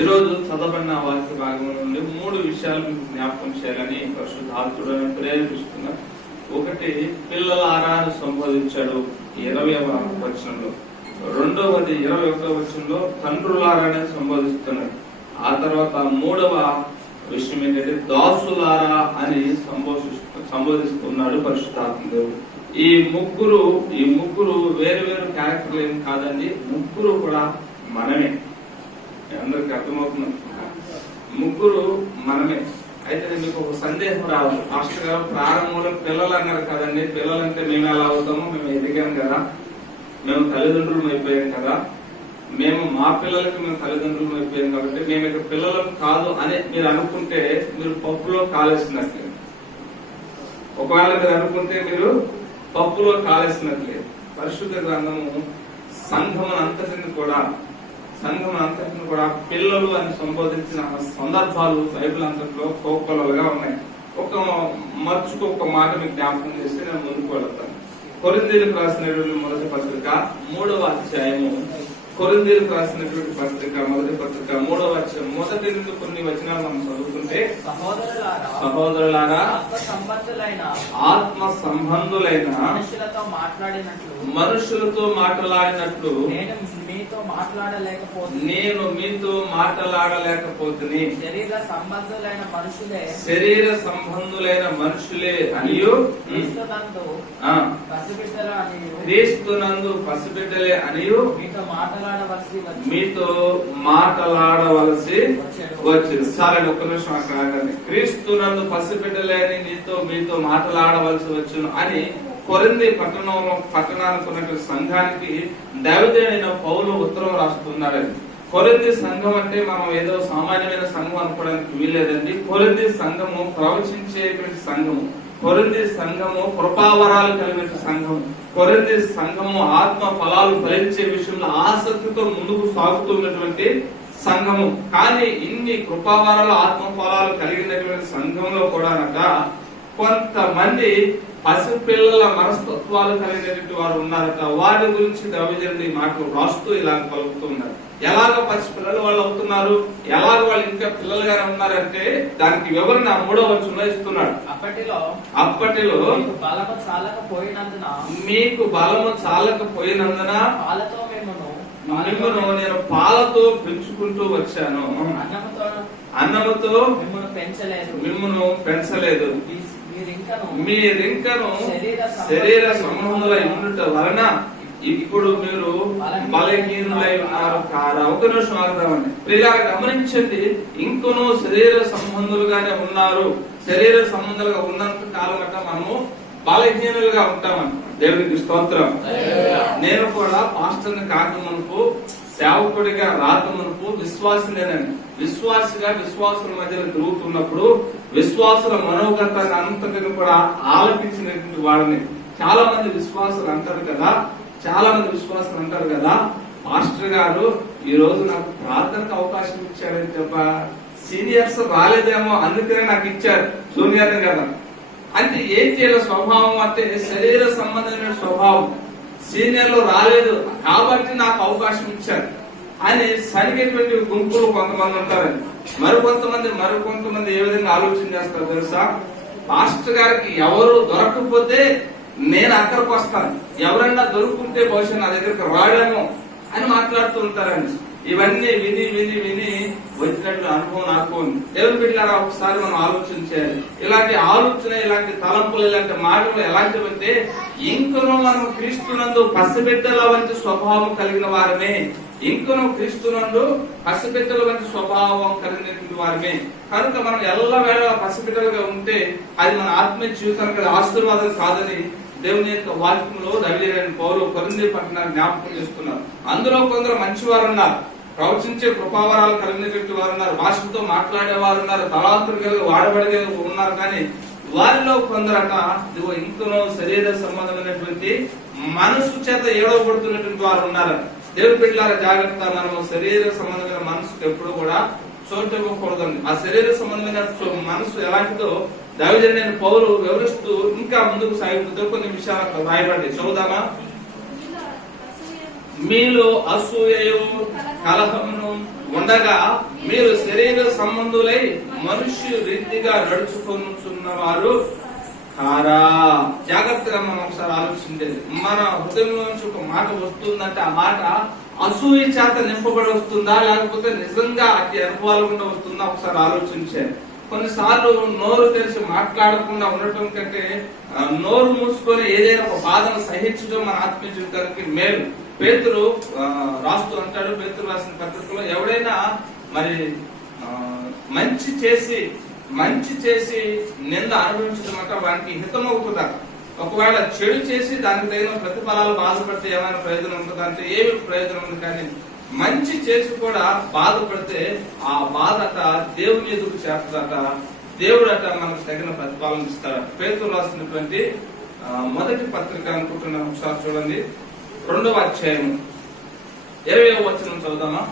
ఈరోజు చదవబడిన వాక్య భాగం నుండి 3 విషయాలు జ్ఞాపకం చేయాలని పరిశుద్ధాత్ముడు ప్రేరేపిస్తున్నారు. ఒకటి, పిల్లలారా అని సంబోధించాడు 20వ వచనంలో. రెండవది 21వ వచనంలో తండ్రులారా అని సంబోధిస్తున్నాడు. ఆ తర్వాత 3వ విషయం ఏంటంటే దాసులారా అని సంబోధిస్తున్నాడు పరిశుద్ధాత్ముడు. ఈ ముగ్గురు వేరు వేరు క్యారెక్టర్లు ఏం కాదండి, ముగ్గురు కూడా మనమే. అందరికి అర్థమవుతుంది, ముగ్గురు మనమే. అయితే మీకు ఒక సందేహం రావాలి, పాస్టర్ గారు ప్రారంభంలో పిల్లలు అన్నారు కదండి, పిల్లలంటే మేము ఎలా అవుతామో, మేము ఎదిగాం కదా, మేము తల్లిదండ్రులు అయిపోయాం కదా, మేము మా పిల్లలకి మేము తల్లిదండ్రులు అయిపోయాం కాబట్టి మేము ఇక పిల్లలకు కాదు అని మీరు అనుకుంటే మీరు పప్పులో కాలేసినట్లే. ఒకవేళ మీరు అనుకుంటే మీరు పప్పులో కాలేసినట్లే. పరిశుద్ధ గ్రంథము సంఘం అంతటిని కూడా పిల్లలు అని సంబోధించిన సందర్భాలు బైబిల్ అంతట్లో కోకొలలుగా ఉన్నాయి. ఒక మాట మీకు జ్ఞాపకం చేస్తే నేను ముందుకు వెళ్తాను. కొరింథీయులకు రాసినటువంటి మొదటి పత్రిక 3వ అధ్యాయము, కొరింథీయులకు రాసినటువంటి పత్రిక మొదటి పత్రిక 3వ అధ్యాయం మొదటి నుండి కొన్ని వచనాలు మనం చదువుకుంటే, సహోదరులారా ఆత్మ సంబంధులైన మనుషులతో మాట్లాడినట్లు నేను మీతో మాట్లాడలేకపోతుంది. శరీర సంబంధులైన మనుషులే అనియు క్రీస్తునందు పసిబిడ్డలే అనియు మీతో మాట్లాడవలసి వచ్చింది. సరే, ఒక్క నిమిషం అక్కడ ఆగండి. క్రీస్తునందు పసిబిడ్డలే అని మీతో మాట్లాడవలసి వచ్చును అని కొరింథీ పట్టణానికి ఉన్నటువంటి సంఘానికి దైవజనుడైన పౌలు ఉత్తరం రాస్తున్నాడని. కొరింథీ సంఘం అంటే మనం ఏదో సామాన్యమైన సంఘం అనుకోవడానికి వీల్లేదండి. కొరింథీ సంఘము ప్రవచించేటువంటి సంఘము, కొరింథీ సంఘము కృపావరాలు కలిగిన సంఘము, కొరింథీ సంఘము ఆత్మ ఫలాలు ఫలించే విషయంలో ఆసక్తితో ముందుకు సాగుతున్నటువంటి సంఘము. కానీ ఇన్ని కృపావరాలు ఆత్మ ఫలాలు కలిగినటువంటి సంఘంలో కూడా కొంతమంది పసిపిల్లల మనస్తత్వాలు కలిగినటువంటి వారు ఉన్నారట. వారి గురించి దైవజనుడు మాటలు రాస్తూ ఇలా పలుకుతున్నారు. ఎలాగ పసిపిల్లలు వాళ్ళు అవుతున్నారు, ఎలాగ వాళ్ళు ఇంకా పిల్లలుగానే ఉన్నారంటే దానికి వివరణ 3వ వచనంలో ఇస్తున్నాడు. అప్పటిలో మీకు బలము చాలకపోయినందున మిమ్మను నేను పాలతో పెంచుకుంటూ వచ్చాను, అన్నముతో మిమ్మను పెంచలేదు. మీరింకను శరీర సంబంధులై ఉండుట వలన ఇప్పుడు మీరు బలహీనులై ఉన్నారు కారా. ఒక నిమిషం ఆగుదామండి. ఇలా గమనించండి, ఇంకనూ శరీర సంబంధులుగానే ఉన్నారు. శరీర సంబంధాలుగా ఉన్నంత కాలం అట్లా మనము బలహీనులుగా ఉంటామని. దేవునికి స్తోత్రం. నేను కూడా పాస్టర్ని కాకమునుపు, సేవకుడిగా రాకమునుపు విశ్వాసులేనని, విశ్వాసిగా విశ్వాసుల మధ్యలో తిరుగుతున్నప్పుడు విశ్వాసుల మనోగతాన్ని అంతటిని కూడా ఆలపించినటువంటి వాడిని. చాలా మంది విశ్వాసులు అంటారు కదా, మాస్టర్ గారు ఈ రోజు నాకు ప్రార్థనకు అవకాశం ఇచ్చారని చెప్ప, సీనియర్స్ రాలేదేమో అందుకనే నాకు ఇచ్చారు, జూనియర్ కదా. అంటే ఏం చేయాలి? స్వభావం అంటే శరీర సంబంధమైన స్వభావం. సీనియర్లు రాలేదు కాబట్టి నాకు అవకాశం ఇచ్చారు అని సరిగేటువంటి గుంపులు కొంతమంది ఉంటారండి. మరికొంతమంది ఏ విధంగా ఆలోచన చేస్తారు తెలుసా? మాస్టర్ గారికి ఎవరు దొరకకపోతే నేను అక్కడికి వస్తాను, ఎవరైనా దొరుకుంటే బహుశా నా దగ్గరికి రాడేమో అని మాట్లాడుతూ ఉంటారండి. ఇవన్నీ విని వచ్చినట్లు అనుభవం నాకు. దేవుని బిడ్డలారా, ఒకసారి మనం ఆలోచన చేయాలి. ఇలాంటి ఆలోచన, ఇలాంటి తలంపులు, ఇలాంటి మాటలు ఎలాంటివంటే ఇంకనూ మనం క్రీస్తునందు పసిబిడ్డల వంటి స్వభావం కలిగిన వారమే. ఇంకనూ క్రీస్తునందు పసిబిడ్డల వంటి స్వభావం కలిగినటువంటి వారమే. కనుక మనం ఎల్లవేళ పసిబిడ్డలుగా ఉంటే అది మన ఆత్మీయ జీవితానికి ఆశీర్వాదం కాదని దేవుని యొక్క వాక్యంలో దైవజనుడైన పౌలు కొరింథీ పట్టణాన్ని జ్ఞాపకం చేస్తున్నారు. అందులో కొందరు మంచివారు ఉన్నారు, ప్రవచించే కృపావరాలు కలిగినటువంటి వారు ఉన్నారు, భాషలతో మాట్లాడేవారు ఉన్నారు, తలాంతులు కలిగి వాడబడే ఉన్నారు. కానీ వారిలో కొందరట ఇదిగో ఇంకనో శరీర సంబంధమైనటువంటి మనసు చేత ఏడవబడుతున్నటువంటి వారు ఉన్నారు. దేవుని బిడ్డలారా, జాగ్రత్త. మనము శరీర సంబంధమైన మనసుకు ఎప్పుడు కూడా చోటు ఇవ్వకూడదండి. ఆ శరీర సంబంధమైన మనసు ఎలాంటిదో దైవజనుడైన పౌలు వివరిస్తూ ఇంకా ముందుకు సాగుతూ కొన్ని విషయాలు రాయబడి చదువుదామా? మీలో అసూయయు, కలహమును, ఉండగా మీరు శరీర సంబంధులై మనుష్య రీతిగా నడుచుకొనుచున్నవారు కారా. జాగ్రత్తగా మనం ఒకసారి ఆలోచించేది. మన హృదయంలో నుంచి ఒక మాట వస్తుందంటే ఆ మాట అసూయ చేత నింపబడి వస్తుందా, లేకపోతే నిజంగా అతి అనుభవాలు గుండా వస్తుందా ఒకసారి ఆలోచించారు. కొన్నిసార్లు నోరు తెరిచి మాట్లాడకుండా ఉండటం కంటే నోరు మూసుకొని ఏదైనా ఒక బాధను సహించడం మన ఆత్మీయ జీవితానికి మేలు. పేతురు రాస్తూ అంటాడు, పేతురు రాసిన పత్రికలో, ఎవడైనా మరి మంచి చేసి నింద అనుభవించడం అంటే వానికి హితమవుతుందా. ఒకవేళ చెడు చేసి దానికి తగిన ప్రతిఫలాలు బాధపడితే ఏమైనా ప్రయోజనం ఉంటుందా అంటే ఏమి ప్రయోజనం ఉంది. కానీ మంచి చేసి కూడా బాధపడితే ఆ బాధట దేవుని ఎదురు చేస్తుందట, దేవుడట మనకు తగిన ప్రతిఫలం ఇస్తాడు. పేతురు రాసినటువంటి మొదటి పత్రిక అనుకుంటున్నాను, ఒకసారి చూడండి. 2వ అధ్యాయం 20వ వచనం చదువుదామా,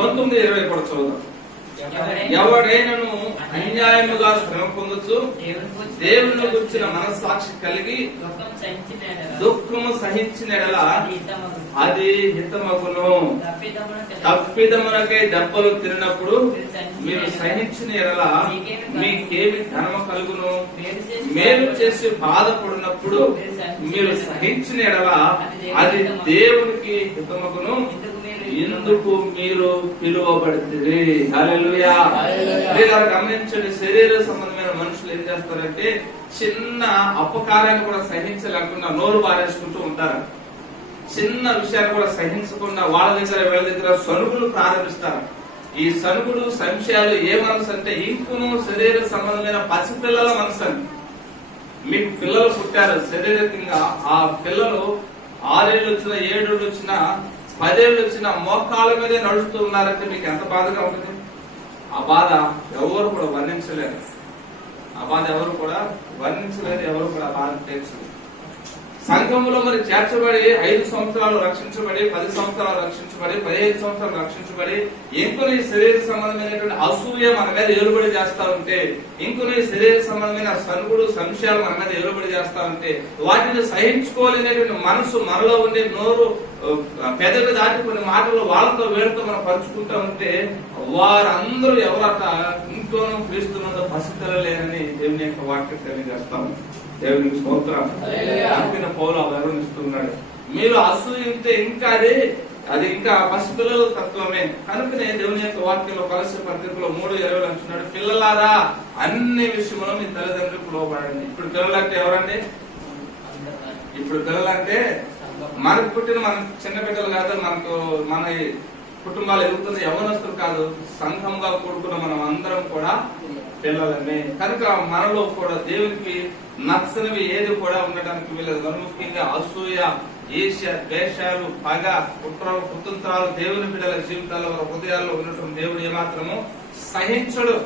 19, 20 కూడా చదువుదాం. ఎవడైనను అన్యాయముగా శ్రమ పొందొచ్చు, దేవుని గురించిన మనస్సాక్షి కలిగి దుఃఖము సహించిన ఎడల అది హితమగును. తప్పిదమునకై దెబ్బలు తిరిగినప్పుడు మీరు సహించిన ఎడల మీకేమి ధర్మ కలుగును. మేలు చేసి బాధపడినప్పుడు మీరు సహించిన ఎడల అది దేవునికి హితమగును. ఎందుకు మీరు పిలువబడితే. హల్లెలూయా. గమనించండి, శరీర సంబంధమైన మనుషులు ఏం చేస్తారంటే చిన్న అపకారాన్ని కూడా సహించలేకుండా నోరు బారేసుకుంటూ ఉంటారు. చిన్న విషయాన్ని కూడా సహించకుండా వాళ్ళ దగ్గర వీళ్ళ దగ్గర సనుగులు ప్రారంభిస్తారు. ఈ సనుగులు సంశయాలు ఏ మనసు అంటే ఇంకును శరీర సంబంధమైన పసిపిల్లల మనసు అని. మీకు పిల్లలు పుట్టారు శరీరకంగా, ఆ పిల్లలు 6 ఏళ్ళు వచ్చినా 7 ఏళ్ళు వచ్చినా 10 ఏళ్ళు వచ్చినా మోకాళ్ళ మీదే నడుస్తూ ఉన్నారంటే మీకు ఎంత బాధగా ఉంటుంది. ఆ బాధ ఎవరు కూడా వర్ణించలేరు. ఎవరు కూడా బాధ తీర్చలేదు. సంఘములో మరి చేర్చబడి 5 సంవత్సరాలు రక్షించబడి, 10 సంవత్సరాలు రక్షించబడి, 15 సంవత్సరాలు రక్షించబడి ఇంకొన్ని శరీర సంబంధమైనటువంటి అసూయ మన మీద ఏలుబడి చేస్తా ఉంటే, ఇంకొన్ని శరీర సంబంధమైన సనుగుడు సంశయాలు మన మీద ఏలుబడి చేస్తా ఉంటే, వాటిని సహించుకోలేనటువంటి మనసు మనలో ఉండే నోరు పెదవి దాటి కొన్ని మాటలు వాళ్ళతో వీళ్ళతో మనం పంచుకుంటా ఉంటే వారందరూ ఎవరట ఇంట్లోనూ క్రీస్తునందు పసిపిల్లలేనని దేవుని యొక్క వాక్యం తెలియజేస్తాము. దేవునికి స్తోత్రం. అంతిన పౌలు వివరణిస్తున్నాడు. మీరు అసూయ ఉంటే ఇంకా అది ఇంకా పసిపిల్లల తత్వమే. కనుకనే దేవుని యొక్క వాక్యంలో కలసి పత్రికలో 3:20 అంటున్నాడు, పిల్లలారా అన్ని విషయంలో మీ తల్లిదండ్రులకు లోబడండి. ఇప్పుడు పిల్లలంటే ఎవరండి? ఇప్పుడు పిల్లలంటే మనకు పుట్టిన మన చిన్న బిడ్డలు కాదు, మన కుటుంబాలు ఎదుగుతున్న యవ్వనస్తులు కాదు, సంఘంగా కూడుకున్న మనం అందరం కూడా పిల్లలమే. కనుక మనలో కూడా దేవునికి నచ్చనివి ఏది కూడా ఉండడానికి వీలదు. ముఖ్యంగా అసూయ, ఈర్ష్య, ద్వేషాలు, పగ, కుతంత్రాలు దేవుని బిడ్డల జీవితాల్లో హృదయాల్లో ఉండటం దేవుడు ఏమాత్రము సహించడు.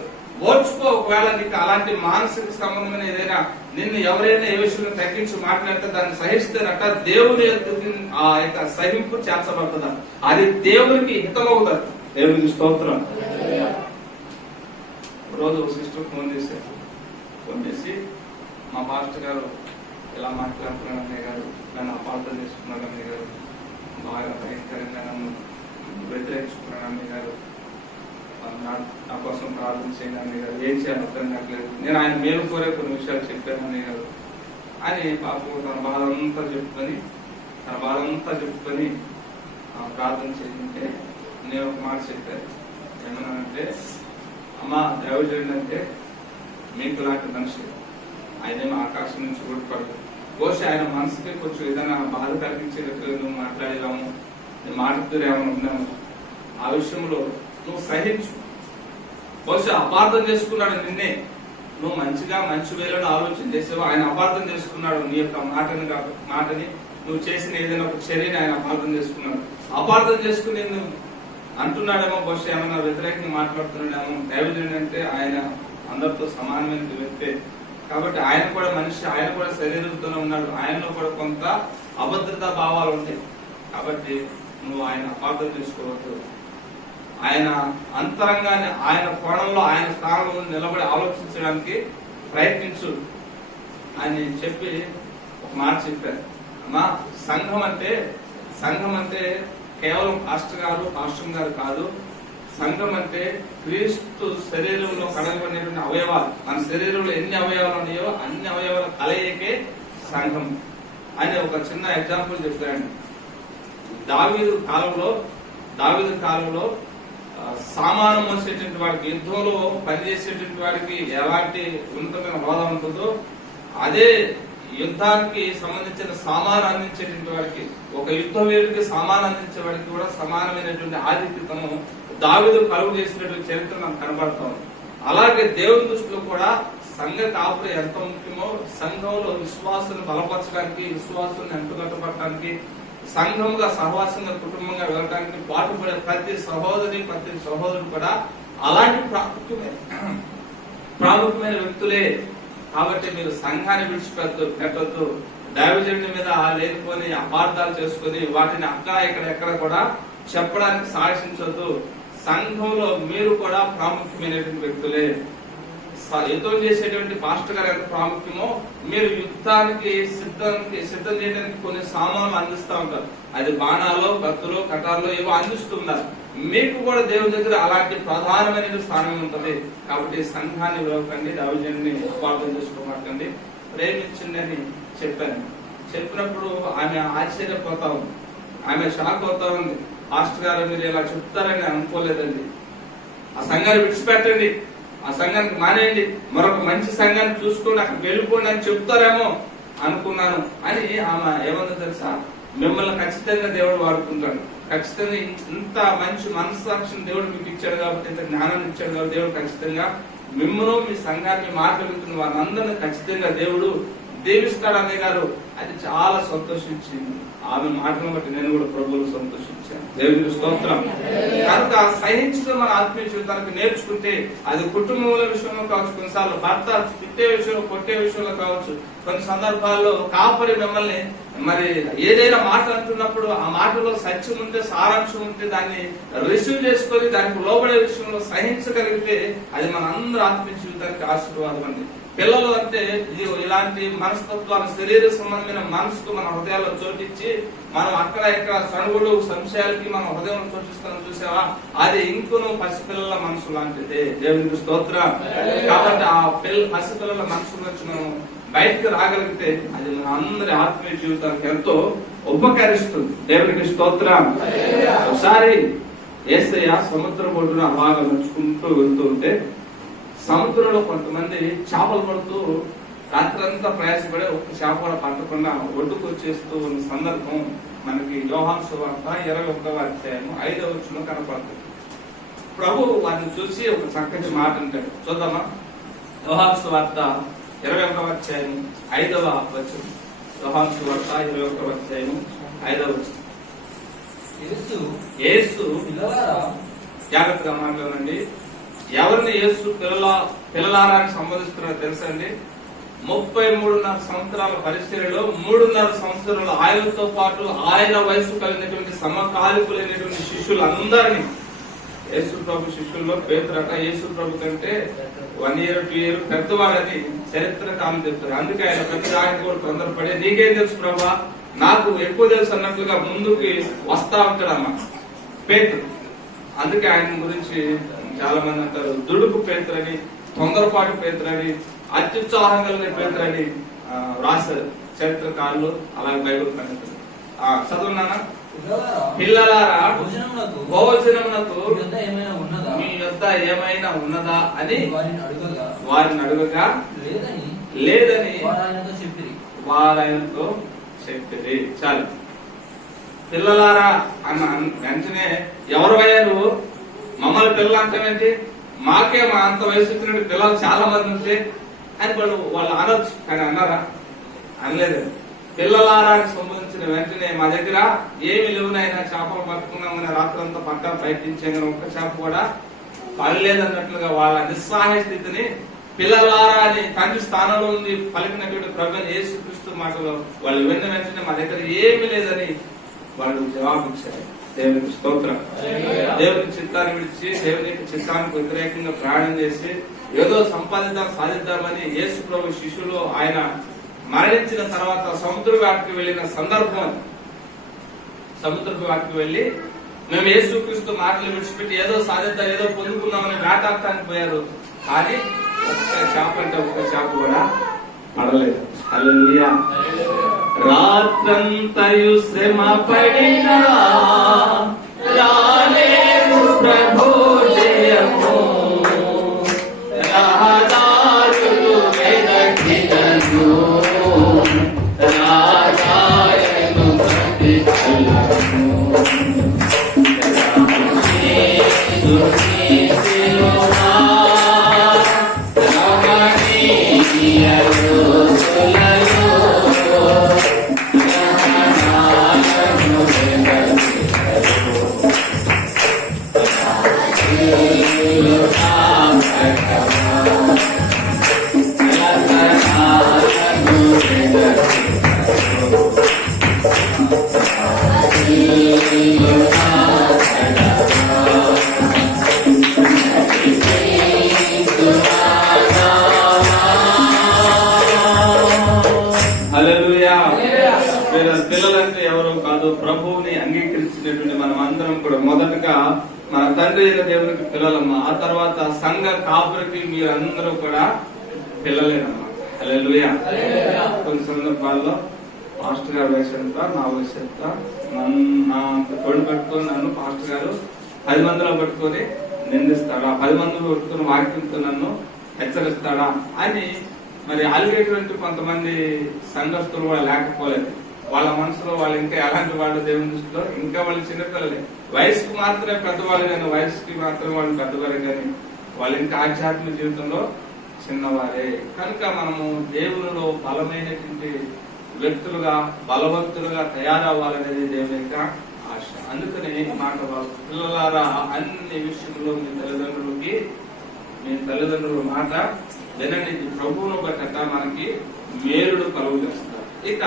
ఓర్చుకో. ఒకవేళ నీకు అలాంటి మానసిక సంబంధమైన ఏదైనా నిన్ను ఎవరైనా ఏ విషయంలో తగ్గించి మాట్లాడితే దాన్ని సహిస్తేనట దేవుని ఆ యొక్క సహింపు చేర్చబడుతుందా, అది దేవునికి హితమవుతుంది. దేవునికి స్తోత్రం. రోజు ఒక సిస్టర్ ఫోన్ చేసి మా పాస్టర్ గారు ఇలా మాట్లాడుతున్నాను అన్నయ్య గారు, నన్ను అపార్థం చేసుకున్నాను అన్నయ్య గారు, బాగా భయంకరంగా నన్ను వ్యతిరేకించుకున్నాను అన్నయ్య గారు, నా కోసం ప్రార్థన చేయండి అన్నయ్య గారు, ఏం చేయాలి అర్థం కావట్లేదు, నేను ఆయన మేలు కోరే కొన్ని విషయాలు చెప్పాను అన్నయ్య గారు అని పాపం తన బాధంతా చెప్పుకొని ప్రార్థన చేస్తుంటే నేను ఒక మాట చెప్పాను. ఏమన్నానంటే, అమ్మా దైవజనుడు అంటే మీకు లాంటి మనిషి, ఆయనేమో ఆకాశం నుంచి ఊడిపడదు. బహుశా ఆయన మనసుకి కొంచెం ఏదైనా బాధ కలిగించేటట్లు నువ్వు మాట్లాడేదాము, మాట్లాడుతూ ఏమైనా ఉన్నాము, ఆ విషయంలో నువ్వు సహించు. బహుశా అపార్థం చేసుకున్నాడు నిన్నే, నువ్వు మంచి వేలను ఆలోచన చేసావు, ఆయన అపార్థం చేసుకున్నాడు నీ యొక్క మాటని నువ్వు చేసిన ఏదైనా ఒక చర్యని ఆయన అపార్థం చేసుకున్నాడు. అపార్థం చేసుకుని నువ్వు అంటున్నాడేమో, బహుశా ఏమైనా వ్యతిరేకంగా మాట్లాడుతున్నాడేమో. దైవజనుడు అంటే ఆయన అందరితో సమానమైన వ్యక్తే కాబట్టి ఆయన కూడా మనిషి, ఆయన కూడా శరీరంతోనే ఉన్నాడు, ఆయనలో కూడా కొంత అభద్రతా భావాలు ఉంటాయి. కాబట్టి నువ్వు ఆయన అపార్థం చేసుకోవద్దు. ఆయన అంతరంగాన్ని ఆయన కోణంలో ఆయన స్థానంలో నిలబడి ఆలోచించడానికి ప్రయత్నించు అని చెప్పి ఒక మాట చెప్పారు. అమ్మా సంఘం అంటే కేవలం పాస్టర్ గారు కాదు. సంఘం అంటే క్రీస్తు శరీరంలో కడగబడినటువంటి అవయవాలు. మన శరీరంలో ఎన్ని అవయవాలు ఉన్నాయో అన్ని అవయవాల కలయికే సంఘం అని ఒక చిన్న ఎగ్జాంపుల్ చెప్తారండి. దావీదు కాలంలో సామాను మోసేటువంటి వాడికి, యుద్ధంలో పనిచేసేటువంటి వాడికి ఎలాంటి ఉన్నతమైన హోదా ఉంటుందో అదే యుద్ధానికి సంబంధించిన సామాను అందించేటువంటి వాడికి, ఒక యుద్ధ వీరుడికి సామాను అందించే వాడికి కూడా సమానమైనటువంటి ఆధిక్యతను దావీదు కలుగు చేసినటువంటి చరిత్ర నాకు కనబడతాం. అలాగే దేవుని దృష్టిలో కూడా సంఘ కాపురం ఎంత ముఖ్యమో, సంఘంలో విశ్వాసాన్ని బలపరచడానికి, విశ్వాసాన్ని ఎంతగట్టబడటానికి, సంఘంగా సహవాసంగా కుటుంబంగా వెళ్ళడానికి పాటుపడే ప్రతి సహోదరుడు కూడా అలాంటి ప్రాముఖ్యమైన వ్యక్తులే. కాబట్టి మీరు సంఘాన్ని విడిచిపెట్టొద్దు. దైవజనుడి మీద లేనిపోని అపార్థాలు చేసుకుని వాటిని ఎక్కడ కూడా చెప్పడానికి సాహసించొద్దు. సంఘంలో మీరు కూడా ప్రాముఖ్యమైనటువంటి వ్యక్తులే. యుద్ధం చేసేటువంటి పాస్టర్ గారు ఎంత ప్రాముఖ్యమో, మీరు యుద్ధానికి సిద్ధం చేయడానికి కొన్ని సామాన్లు అందిస్తూ ఉంటారు. అది బాణాలు, కత్తులు, కటార్లు ఏవో అందిస్తున్నారు. మీకు కూడా దేవుని దగ్గర అలాంటి ప్రధానమైన స్థానం ఉంటుంది. కాబట్టి సంఘాన్ని విలవకండి, దైవజనుడిని అపార్థం చేసుకోమాకండి. ప్రేమించండి అని చెప్పినప్పుడు ఆమె ఆశ్చర్యపోతా ఉంది, ఆమె షాక్ అవుతా ఉంది. పాస్టర్ గారు మీరు ఇలా చెప్తారని అనుకోలేదండి. ఆ సంఘాన్ని విడిచిపెట్టండి, ఆ సంఘానికి మానేయండి, మరొక మంచి సంఘాన్ని చూసుకుని అక్కడ వెళ్ళిపోండి అని చెప్తారేమో అనుకున్నాను అని ఆమె ఏమందో తెలుసా, మిమ్మల్ని ఖచ్చితంగా దేవుడు వాడుకుంటాడు. ఖచ్చితంగా ఇంత మంచి మనస్సాక్షిని దేవుడు మీకు ఇచ్చాడు కాబట్టి, ఇంత జ్ఞానాన్ని ఇచ్చాడు కాబట్టి దేవుడు ఖచ్చితంగా మిమ్మల్ని, మీ సంఘాన్ని మాట్లాడుతున్న వారందరినీ ఖచ్చితంగా దేవుడు దీవిస్తాడు అనే గారు. అది చాలా సంతోషించింది. ఆమె మాటలను బట్టి నేను కూడా ప్రభువులు సంతోషించాను. దేవునికి స్తోత్రం. కనుక సహించడం మన ఆత్మీయ జీవితానికి నేర్చుకుంటే, అది కుటుంబంలో విషయంలో కావచ్చు, కొన్నిసార్లు భర్త తిట్టే విషయంలో, కొట్టే విషయంలో కావచ్చు, కొన్ని సందర్భాల్లో కాపరి మిమ్మల్ని మరి ఏదైనా మాట అంటున్నప్పుడు ఆ మాటలో సత్యం ఉంటే, సారాంశం ఉంటే దాన్ని రిసీవ్ చేసుకొని దానికి లోబడే విషయంలో సహించగలిగితే అది మన అందరి ఆత్మీయ జీవితానికి ఆశీర్వాదం అండి. పిల్లలు అంటే ఇలాంటి మనస్తత్వాల శరీర సంబంధమైన మనసుకు మన హృదయాల్లో చోటిచ్చి మనం ఎక్కడ సణుగులు సంశయాలకి మన హృదయంలో చోటిస్తాను చూసావా, అది ఇంకును పసిపిల్లల మనసు లాంటిదే. దేవునికి స్తోత్రం. కాబట్టి ఆ పసిపిల్లల మనసు నుంచి మనం బయటకు రాగలిగితే అది మన అందరి ఆత్మీయ జీవితానికి ఎంతో ఉపకరిస్తుంది. దేవునికి స్తోత్రం. ఒకసారి యేసయ్య సముద్రం ఒడ్డున బాగా నడుచుకుంటూ వెళ్తూ ఉంటే, సముద్రంలో కొంతమంది చేపలు పడుతూ రాత్రంతా ప్రయాసపడి ఒక్క చేప కూడా పట్టకుండా ఒడ్డుకు వచ్చేస్తూ ఉన్న సందర్భం మనకి యోహాను సువార్త 21వ అధ్యాయం 5వ వచనంలో కనపడుతుంది. ప్రభు వారిని చూసి ఒక చక్కటి మాట అంటాడు. చూద్దామా? యోహాను సువార్త 21వ అధ్యాయం 5వ వచనం. యోహాను సువార్త 21వ అధ్యాయం 5వ వచనం. యేసు జాగ్రత్తగా మాట్లాడండి. ఎవరిని యేసు పిల్లలారానికి సంబంధిస్తున్నారో తెలుసండి. 33.5 సంవత్సరాల పరిచర్యలో 3.5 సంవత్సరాలు ఆయనతో పాటు ఆయన వయసు కలిగినటువంటి సమకాలికులైనటువంటి శిష్యులందరినీ, యేసు ప్రభు శిష్యుల్లో పేతురట యేసు ప్రభు కంటే 1 year 2 year పెద్దవాడని చరిత్ర కాలం చెప్తారు. అందుకే ఆయన ప్రతి ఆయన కూడా తొందరపడి, నీకేం తెలుసు ప్రభా, నాకు ఎక్కువ తెలుసు అన్నట్లుగా ముందుకి వస్తా ఉంటాడమ్మా పేతురు. అందుకే ఆయన గురించి చాలా మంది అంటారు దుడుకు పేతురని, తొందరపాటు పేతురని, అత్యుత్సాహం కలిగిన పేతురని రాశారు చరిత్రకారులు. అలాగే బైబిల్ పండితులు. చదువున్నానా? పిల్లలారా భోజనమునకు మీ యొద్ద ఏమైనా ఉన్నదా అని వారిని అడుగగా లేదని వారాయనతో చెప్పిరి. చాలు. పిల్లలారా అన్న వెంటనే ఎవరివయ్యా నువ్వు, మమ్మల్ని పిల్లలు అంటామేంటి, మాకే మా అంత వయసు వచ్చిన పిల్లలు చాలా మంది ఉంటే అని వాళ్ళు అనొచ్చు. కానీ అన్నారా? అనలేదు. పిల్లలారానికి సంబంధించిన వెంటనే మా దగ్గర ఏమి లేవునైనా చేపలు పట్టుకున్నామని రాత్రంతా పట్టా ప్రయత్నించాం, ఒక్క చేప కూడా పడలేదన్నట్లుగా వాళ్ళ నిస్సహాయ స్థితిని పిల్లలారా అని తండ్రి స్థానంలో ఉంది పలికినటువంటి ప్రభుని యేసుక్రీస్తు మాటలో వాళ్ళు విన్న వెంటనే మా దగ్గర ఏమి లేదని వాళ్ళు జవాబిచ్చారు. దేవునికి స్తోత్రం. దేవుని చిత్తాన్ని విడిచి దేవుని చిత్తానికి వ్యతిరేకంగా ప్రయాణం చేసి ఏదో సాధిద్దామని యేసు ప్రభు శిష్యులు ఆయన మరణించిన తర్వాత సముద్ర వ్యాప్తికి వెళ్లిన సందర్భం. సముద్రపు వాటికి వెళ్ళి మేము యేసుక్రీస్తు మాటలు విడిచిపెట్టి ఏదో సాధిద్దాం ఏదో పొందుకున్నామని వేటాడటానికి పోయారు. కానీ ఒక్క చేప అంటే ఒక్క చేప కూడా పడలేదు. హల్లెలూయా. రాత్రంతయు శ్రమ పడినా రాలేదు ప్రభు జయము, రహదారులు వెదకినను రాగాయను ప్రతిఫలము. పిల్లలంటే ఎవరో కాదు, ప్రభువుని అంగీకరించినటువంటి మనం అందరం కూడా మొదటగా మన తండ్రి అయిన దేవునికి పిల్లలమ్మా. ఆ తర్వాత సంఘ కాపురికి మీరందరూ కూడా పిల్లలేనమ్మా. హల్లెలూయా. కొన్ని సందర్భాల్లో పాస్టర్ గారు వయసు ఎంత, నా వయసు ఎంత, నా తోడు పట్టుకొని నన్ను పాస్టర్ గారు 10 మందిలో పట్టుకొని నిందిస్తాడా, 10 మందిలో పట్టుకొని వాక్యంతో నన్ను హెచ్చరిస్తాడా అని మరి అలిగేటువంటి కొంతమంది సంఘస్థులు కూడా లేకపోలేదు. వాళ్ళ మనసులో వాళ్ళు ఇంకా ఎలాంటి వాళ్ళు దేవుని దృష్టిలో ఇంకా వాళ్ళు చిన్నపిల్లలే, వయసుకు మాత్రమే పెద్దవాళ్ళు కానీ వయసుకి మాత్రమే వాళ్ళు పెద్దవారే కానీ వాళ్ళు ఇంకా ఆధ్యాత్మిక జీవితంలో చిన్నవారే. కనుక మనము దేవునిలో బలమైనటువంటి వ్యక్తులుగా బలవంతులుగా తయారవ్వాలనేది దేవుని యొక్క ఆశ. అందుకని మాట పిల్లలారా అన్ని విషయంలో మీ తల్లిదండ్రుల మాట వినండి, ప్రభువును బట్ట మనకి మేలుడు కలుగు చేస్తారు. ఇక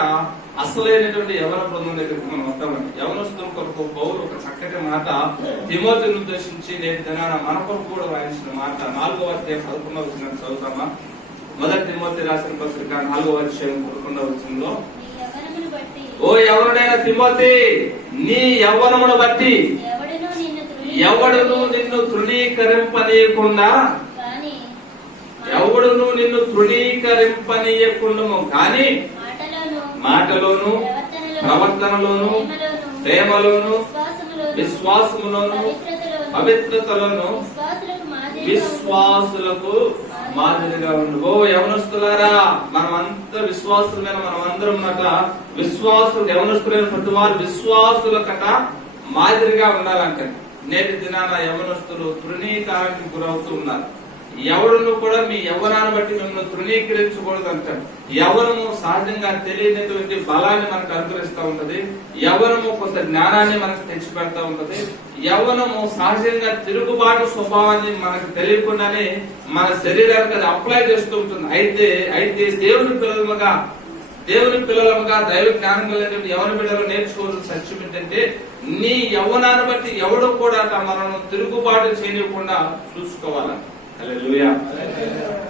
అసలైనటువంటి యవన బృందం దగ్గరికి మనం వద్దామండి. యవనస్తుల కొరకు పౌలు ఒక చక్కటి మాట తిమోతిని ఉద్దేశించి నేటి దినాన మన కొరకు కూడా రాయించిన మాట 4వ అధ్యాయం 11వ వచనం చదువుతామా? మొదటి తిమోతి రాసిన పత్రిక 4వ అధ్యాయం 11వ వచనంలో, ఓ ఎవరుడైనా తిమోతి, నీ యవ్వనమును బట్టి ఎవడును నిన్ను తృణీకరింపనీయకుండా కానీ మాటలోను ప్రవర్తనలోను ప్రేమలోను విశ్వాసములోను పవిత్రతలోను విశ్వాసులకు మాదిరిగా ఉండు. ఓ యవనస్తులారా, మనమంతా విశ్వాసులమైన మనమందరం విశ్వాసులు యవనస్తులైన ప్రతివారు విశ్వాసుల కట మాదిరిగా ఉండాలంట. నేటి దినాన యవనస్తులు తృణీకారానికి గురవుతూ ఉన్నారు. ఎవరును కూడా మీ యవ్వనాన్ని బట్టి మిమ్మల్ని తృణీకరించకూడదు అంటాడు. యవ్వనము సహజంగా తెలియనటువంటి బలాన్ని మనకు అనుగ్రహిస్తూ ఉంటది. యవ్వనము కొంత జ్ఞానాన్ని మనకు తెచ్చిపెడతా ఉంటది. యవ్వనము సహజంగా తిరుగుబాటు స్వభావాన్ని మనకు తెలియకుండానే మన శరీరానికి అది అప్లై చేస్తూ ఉంటుంది. అయితే దేవుని పిల్లలుగా దైవ జ్ఞానం కలిగినటువంటి యవన బిడ్డలు నేర్చుకోవాల్సిన సత్యం ఏంటంటే, నీ యవ్వనాన్ని బట్టి ఎవడు కూడా మనను తిరుగుబాటు చేయకుండా చూసుకోవాలి. హల్లెలూయా.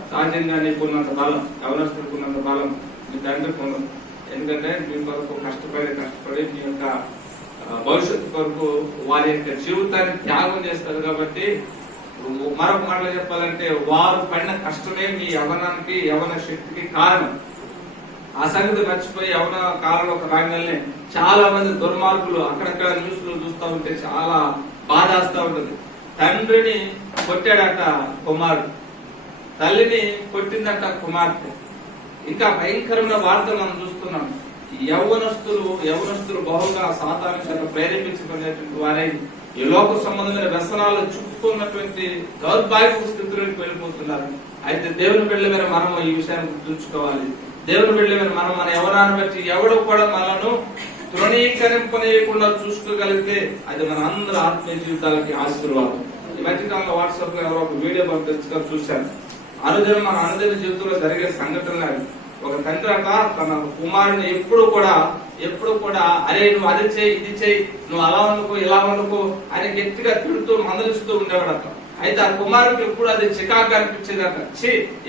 సహజంగా నీకున్నంత బలం, యవనస్తుకున్నంత బలం మీ తండ్రికి ఉండదు. ఎందుకంటే మీ కొరకు కష్టపడి మీ యొక్క భవిష్యత్తు కొరకు వారి యొక్క జీవితాన్ని త్యాగం చేస్తారు. కాబట్టి మరొక మాటలో చెప్పాలంటే వారు పడిన కష్టమే మీ యవ్వనానికి యవ్వన శక్తికి కారణం. ఆ సంగతి మర్చిపోయి యవ్వన కాలంలో ఒక రాగానే చాలా మంది దుర్మార్గులు అక్కడక్కడ న్యూస్ లో చూస్తూ ఉంటే చాలా బాధేస్తా ఉంటుంది. తండ్రిని కొట్టాడట కుమారుడు, తల్లిని కొట్టిందట కుమార్తె. ఇంకా భయంకరమైన వార్తలు మనం చూస్తున్నాం. యవనస్తులు బహుగా సాతాను చేత ప్రేరేపించబడినటువంటి వారై ఈ లోక సంబంధమైన వ్యసనాలు చుట్టుకున్నటువంటి దౌర్భాగ్య స్థితిలోకి వెళ్ళిపోతున్నారు. అయితే దేవుని బిడ్డల మీద మనం ఈ విషయాన్ని గుర్తుంచుకోవాలి. దేవుని బిడ్డల మీద మనం మన యవనాన్ని బట్టి ఎవడు కూడా మనను తృణీకరింపనీయకుండా చూసుకోగలిగితే అది మన అందరి ఆత్మీయ జీవితాలకి ఆశీర్వాదం. ఈ మధ్యకాలంలో వాట్సాప్ లో ఎవరో ఒక వీడియో పంపించగా చూశాను. మన అనుదిన జీవితంలో జరిగే సంఘటనలు అవి. ఒక తండ్రి అట తన కుమారుని ఎప్పుడు కూడా అరే నువ్వు అది చేయి ఇది చేయి, నువ్వు అలా వండుకో ఇలా వండుకో అని గట్టిగా తిడుతూ మందలిస్తూ ఉండేవాడట. అయితే ఆ కుమారుడికి ఎప్పుడు అది చికాకు అనిపించేదట.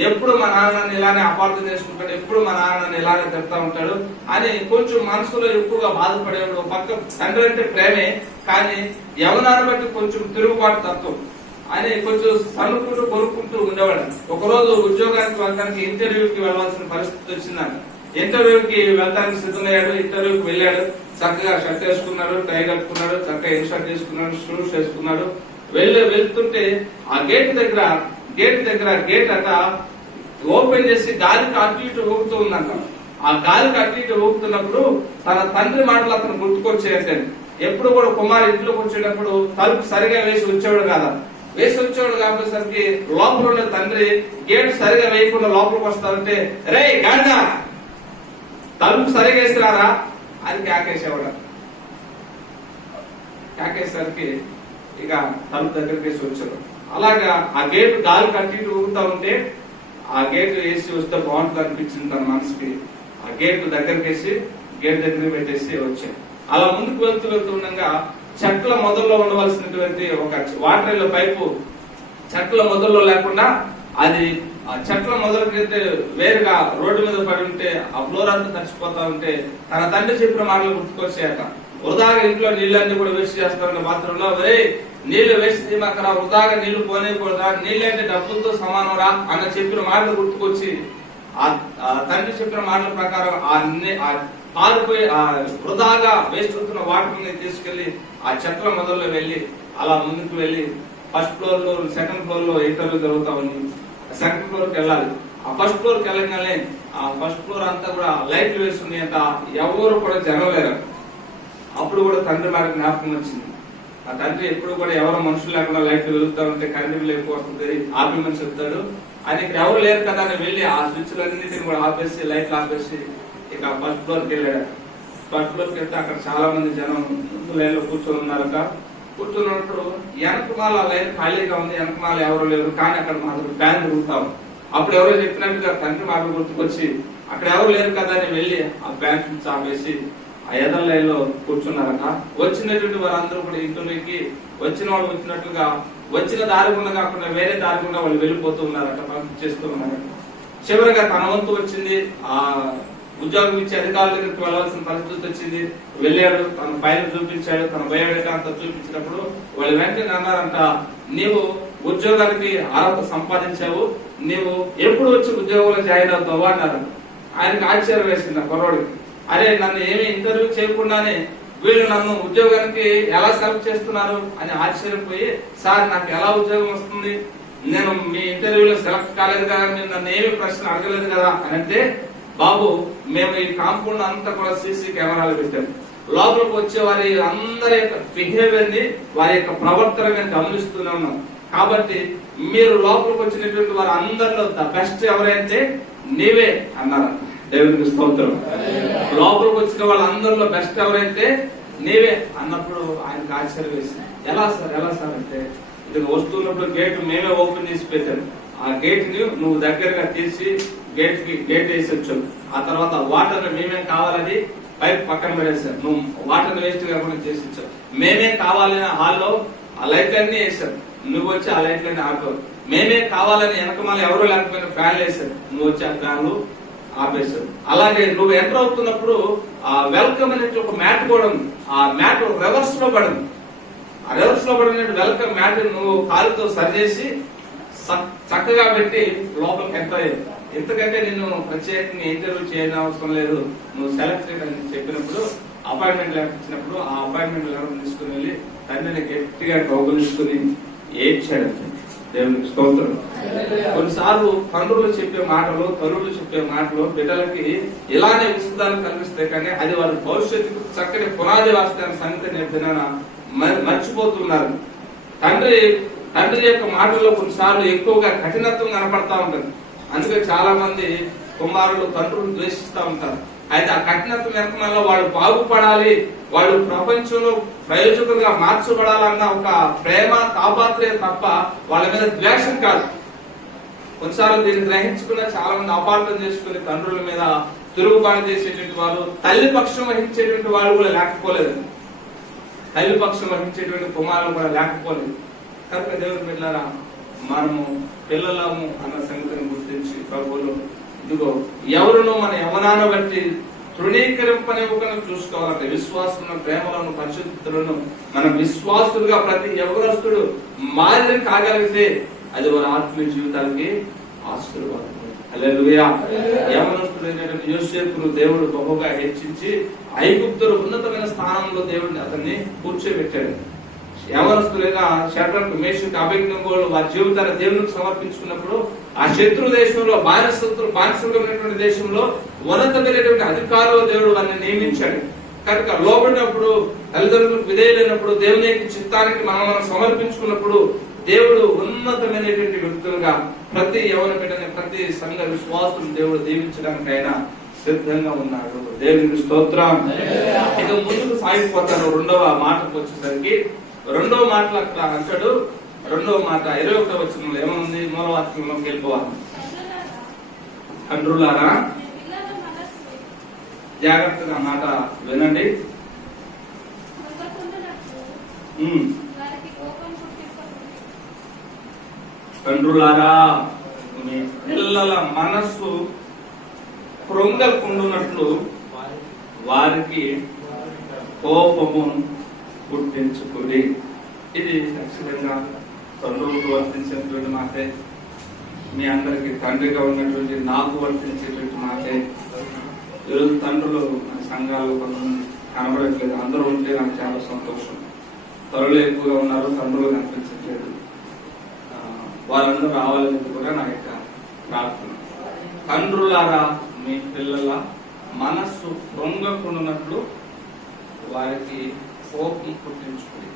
ఎప్పుడు మా నాన్నని ఇలానే అపార్థం చేసుకుంటాడు, ఎప్పుడు మా నాన్నని ఇలానే తిడతా ఉంటాడు అని కొంచెం మనసులో ఎక్కువగా బాధపడేవాడు. పక్క తండ్రి అంటే ప్రేమే, కానీ యవనాన్ని బట్టి కొంచెం తిరుగుబాటు తత్వం అని కొంచెం సనుకుంటూ కొనుక్కుంటూ ఉండేవాడు. ఒకరోజు ఉద్యోగానికి వెళ్ళడానికి ఇంటర్వ్యూకి వెళ్ళాల్సిన పరిస్థితి వచ్చిందంట. ఇంటర్వ్యూకి వెళ్ళడానికి సిద్ధమయ్యాడు. ఇంటర్వ్యూకి వెళ్ళాడు. చక్కగా షర్ట్ వేసుకున్నాడు, టై కట్టుకున్నాడు, చక్కగా ఇన్షర్ట్ చేసుకున్నాడు, షూస్ వేసుకున్నాడు. వెళ్తుంటే ఆ గేట్ దగ్గర గేట్ అట ఓపెన్ చేసి గాలికి అటు ఇటు ఊగుతూ ఉందంట. ఆ గాలికి అటు ఇటు ఊగుతున్నప్పుడు తన తండ్రి మాటలు అతను గుర్తుకొచ్చేయంటే, ఎప్పుడు కూడా కుమారు ఇంట్లోకి వచ్చేటప్పుడు తలుపు సరిగా వేసి వచ్చేవాడు కదా. వేసి వచ్చేవాడు కాబట్టి లోపల ఉన్న తండ్రి గేట్ సరిగా వేయకుండా లోపలికి వస్తారంటే, రే గాడిద తలుపు సరిగా వేసిరారా అని కేకేసేవాడు. కేకేసరికి ఇక తలుపు దగ్గరికి వేసి వచ్చాడు. అలాగా ఆ గేట్ గాలి కట్టి ఊగుతా ఉంటే ఆ గేట్ వేసి వస్తే బాగుంటుంది అనిపించింది తన మనసుకి. ఆ గేట్ దగ్గరికి వేసి గేట్ దగ్గర పెట్టేసి వచ్చాడు. అలా ముందుకు వెళ్తుండగా చెట్ల మొదల్లో ఉండవలసినటువంటి ఒక వాటర్ పైపు చెట్ల మొదల్లో లేకుండా అది ఆ చెట్ల మొదలకైతే వేరుగా రోడ్డు మీద పడి ఉంటే ఆ ఫ్లోర్ అంతా తడిచిపోతా ఉంటే తన తండ్రి చెప్పిన మాటలు గుర్తుకొచ్చాయట. వృధాగా ఇంట్లో నీళ్ళన్నీ కూడా వేస్ట్ చేస్తారన్న బాత్రూంలో, నీళ్లు వేసి మాకు వృధాగా నీళ్లు పోనేకూడదా, నీళ్ళంటే డబ్బులతో సమానం రా అన్న చెప్పిన మాటలు గుర్తుకొచ్చి ఆ తండ్రి చెప్పిన మాటల ప్రకారం ఆ పారిపోయి ఆ వృధాగా వేస్ట్ అవుతున్న వాటర్ ని తీసుకెళ్లి ఆ చెట్ల మొదల్లో వెళ్లి అలా ముందుకు వెళ్లి ఫస్ట్ ఫ్లోర్ లో సెకండ్ ఫ్లోర్ లో ఇంటర్వ్యూ జరుగుతా ఉంది. సెకండ్ ఫ్లోర్ కి వెళ్ళాలి. ఆ ఫస్ట్ ఫ్లోర్ కి వెళ్ళగానే ఆ ఫస్ట్ ఫ్లోర్ అంతా కూడా లైట్లు వేస్తున్నాయంట. ఎవరు కూడా జరగలేరు. అప్పుడు కూడా తండ్రి మాట జ్ఞాపకం వచ్చింది. ఆ తండ్రి ఎప్పుడు కూడా ఎవరు మనుషులు లేకుండా లైట్లు వెలుగుతా ఉంటే కరెంట్ బిల్ ఎక్కువ వస్తుంది, ఆపేమని చెప్తాడు. ఆయన ఇక్కడ ఎవరు లేరు కదా అని వెళ్లి ఆ స్విచ్లన్నింటిని కూడా ఆపేసి లైట్లు ఆపేసి ఇక ఫస్ట్ ఫ్లోర్ కి వెళ్ళాడు. ఫస్ట్ ఫ్లోర్ కి వెళ్తే అక్కడ చాలా మంది జనం లైన్ లో కూర్చొని ఉన్నారట. కూర్చున్నప్పుడు వెనకమాల లైన్ ఖాళీగా ఉంది, వెనకమాల ఎవరు లేరు, కానీ అక్కడ మాత్రం ఫ్యాన్ తిరుగుతాం. అప్పుడు ఎవరో చెప్పినట్టుగా తండ్రి మాట గుర్తుకొచ్చి అక్కడ ఎవరు లేరు కదా అని వెళ్లి ఆ ఫ్యాన్ స్విచ్ ఆపేసి ఆ ఎదల లైన్ లో కూర్చున్నారట. వచ్చినటువంటి వారందరూ కూడా ఇంటర్వ్యూకి వచ్చిన వాళ్ళు వచ్చినట్లుగా వచ్చిన దారి గుండా కాకుండా వేరే దారి గుండా వాళ్ళు వెళ్ళిపోతూ ఉన్నారట, పంపించేస్తూ ఉన్నారట. చివరిగా తన వంతు వచ్చింది. ఆ ఉద్యోగం ఇచ్చే అధికారుల దగ్గరికి వెళ్ళాల్సిన పరిస్థితి వచ్చింది. వెళ్ళాడు, తన ఫైల్ చూపించాడు, తన బయోడేటా అంతా చూపించినప్పుడు వాళ్ళు వెంటనే అన్నారంట, నీవు ఉద్యోగానికి అర్హత సంపాదించావు, నీవు ఎప్పుడు వచ్చి ఉద్యోగంలో జాయిన్ అవుతావు అన్నారు. ఆయనకి ఆశ్చర్యం వేసింది ఆ కుర్రోడికి. అరే, నన్ను ఏమి ఇంటర్వ్యూ చేయకుండానే వీళ్ళు నన్ను ఉద్యోగానికి ఎలా సెలెక్ట్ చేస్తున్నారు అని ఆశ్చర్యపోయి, సార్ నాకు ఎలా ఉద్యోగం వస్తుంది, నేను మీ ఇంటర్వ్యూలో సెలెక్ట్ కాలేదు కదా, మీరు నన్ను ఏమి ప్రశ్న అడగలేదు కదా అని అంటే, బాబు మేము ఈ కాంపౌండ్ అంతా కూడా సీసీ కెమెరాలు పెట్టాము. లోపలికి వచ్చే వారి అందరి యొక్క బిహేవియర్ ని, వారి యొక్క ప్రవర్తన మేము గమనిస్తూనే ఉన్నాం. కాబట్టి మీరు లోపలికి వచ్చినటువంటి వారి అందరిలో ద బెస్ట్ ఎవరైతే నీవే అన్నారు. దేవునికి స్తోత్రం. లోపలికి వచ్చిన వాళ్ళందరిలో బెస్ట్ ఎవరైతే నీవే అన్నప్పుడు ఆయనకు ఆశ్చర్యం వేసింది. ఎలా సార్ అంటే, ఇది వస్తున్నప్పుడు గేట్ మేమే ఓపెన్ చేసి పెట్టాను. ఆ గేట్ ని నువ్వు దగ్గరగా తీసి గేట్ వేసి వచ్చావు. ఆ తర్వాత వాటర్ మేమేం కావాలని పైప్ పక్కన పడేసారు. నువ్వు వాటర్ వేస్ట్ కాకుండా చేసి ఇచ్చావు. మేమే కావాలని హాల్లో ఆ లైట్లన్నీ వేసారు. నువ్వు వచ్చి ఆ లైట్లన్నీ ఆపావు. మేమే కావాలని వెనకమాల ఎవరు లేకపోయినా ఫ్యాన్లు వేసారు. నువ్వు వచ్చి ఆ ఫ్యాన్లు ఆపేశారు. అలాగే నువ్వు ఎంటర్ అవుతున్నప్పుడు ఆ వెల్కమ్ అనే ఒక మ్యాట్ కూడా ఉంది. ఆ మ్యాట్ రివర్స్ లో పడింది. ఆ రివర్స్ లో పడిన వెల్కమ్ మ్యాట్ నువ్వు కాలుతో సరిచేసి చక్కగా పెట్టి లోపలికి ఎంటర్ అయ్యావు. ఎందుకంటే నిన్ను ప్రత్యేకంగా ఇంటర్వ్యూ చేయని అవసరం లేదు, నువ్వు సెలెక్టెడ్ అని చెప్పినప్పుడు అపాయింట్మెంట్ లెటర్ ఇచ్చినప్పుడు ఆ అపాయింట్మెంట్ లెటర్ తీసుకుని వెళ్ళి తండ్రిని గట్టిగా కౌగులించుకుని ఏడ్చాడు. దేవునికి స్తోత్రం. కొన్నిసార్లు తండ్రులు చెప్పే మాటలు, తల్లులు చెప్పే మాటలు బిడ్డలకి ఇలానే విసుగుదనం కనిపిస్తాయి, కానీ అది వారి భవిష్యత్తుకు చక్కటి పునాది వాస్తవాన్ని సంగతి నేర్పిన మర్చిపోతున్నారు. తండ్రి యొక్క మాటల్లో కొన్నిసార్లు ఎక్కువగా కఠినత్వం కనపడతా ఉంటుంది. అందుకే చాలా మంది కుమారులు తండ్రులను ద్వేషిస్తూ ఉంటారు. అయితే ఆ కఠినత్వం వెనకమల్ల వాళ్ళు బాగుపడాలి, వాళ్ళు ప్రపంచంలో ప్రయోజకులుగా మార్చబడాలన్న ఒక ప్రేమ తాపాత్రయం తప్ప వాళ్ళ మీద ద్వేషం కాదు. కొన్నిసార్లు దీన్ని గ్రహించుకున్న చాలా మంది అపార్థం చేసుకుని తండ్రుల మీద తిరుగుబాటు చేసేటువంటి వాళ్ళు, తల్లి పక్షం వహించేటువంటి వాళ్ళు కూడా లేకపోలేదు. తల్లి పక్షం వహించేటువంటి కుమారులు కూడా లేకపోలేదు. కనుక దేవుని బిడ్డలారా, మనము పిల్లలము అన్న సంగతిని గుర్తించి ప్రభువులు ఇదిగో ఎవరునో మన యవనాన బట్టి తృణీకరింపనివ్వకుండా చూసుకోవాలంటే విశ్వాసులను, ప్రేమలను, పరిశుద్ధులను మన విశ్వాసులుగా ప్రతి యవనస్తుడు మాదిరి కాగలిగితే అది వారి ఆత్మీయ జీవితానికి ఆశీర్వాదం. హల్లెలూయా. యవనస్తుడైనటువంటి యోసేపును దేవుడు బహుగా హెచ్చించి ఐగుప్తులు ఉన్నతమైన స్థానంలో దేవుడిని అతన్ని కూర్చోబెట్టాడు. యవనస్తులైన షడ్రకు, మేషకు, అబేద్నెగోలు వారి జీవితాన్ని దేవునికి సమర్పించుకున్నప్పుడు ఆ శత్రు దేశంలో బానిసలుగా ఉన్నటువంటి దేశంలో ఉన్నతమైనటువంటి అధికారులు దేవుడు వారిని నియమించాడు. కనుక లోబడినప్పుడు, తల్లిదండ్రులకు విధేయులైనప్పుడు, దేవుని చిత్తానికి మనం సమర్పించుకున్నప్పుడు దేవుడు ఉన్నతమైనటువంటి వ్యక్తులుగా ప్రతి యవన బిడ్డని, ప్రతి సంఘ విశ్వాసులు దేవుడు దీవించడానికైనా సిద్ధంగా ఉన్నాడు. దేవునికి స్తోత్రం. ఇక ముందుకు సాగిపోతారు. రెండవ మాటకు వచ్చేసరికి, రెండవ మాటలు అక్కడ అంటాడు. రెండవ మాట 21వ వచనంలో ఏమనుంది? మూలవాక్యంలోకి వెళ్ళిపోవాలి. తండ్రులారా, జాగ్రత్తగా మాట వినండి. తండ్రులారా, మీ పిల్లల మనస్సు కృంగకుండునట్లు వారికి కోపము పుట్టించుకుని. ఇది ఖచ్చితంగా తండ్రులకు వర్తించేటువంటి మాటే. మీ అందరికి తండ్రిగా ఉన్నటువంటి నాకు వర్తించేటువంటి మాటే. ఈరోజు తండ్రులు మన సంఘాల్లో కొంతమంది కనబడట్లేదు. అందరూ ఉంటే నాకు చాలా సంతోషం. తల్లులు ఎక్కువగా ఉన్నారు, తండ్రులు కనిపించట్లేదు. వారందరూ రావాలని కూడా నా యొక్క ప్రార్థన. తండ్రులారా, మీ పిల్లల మనస్సు కృంగకుండునట్లు వారికి కోపం పుట్టించుకుని.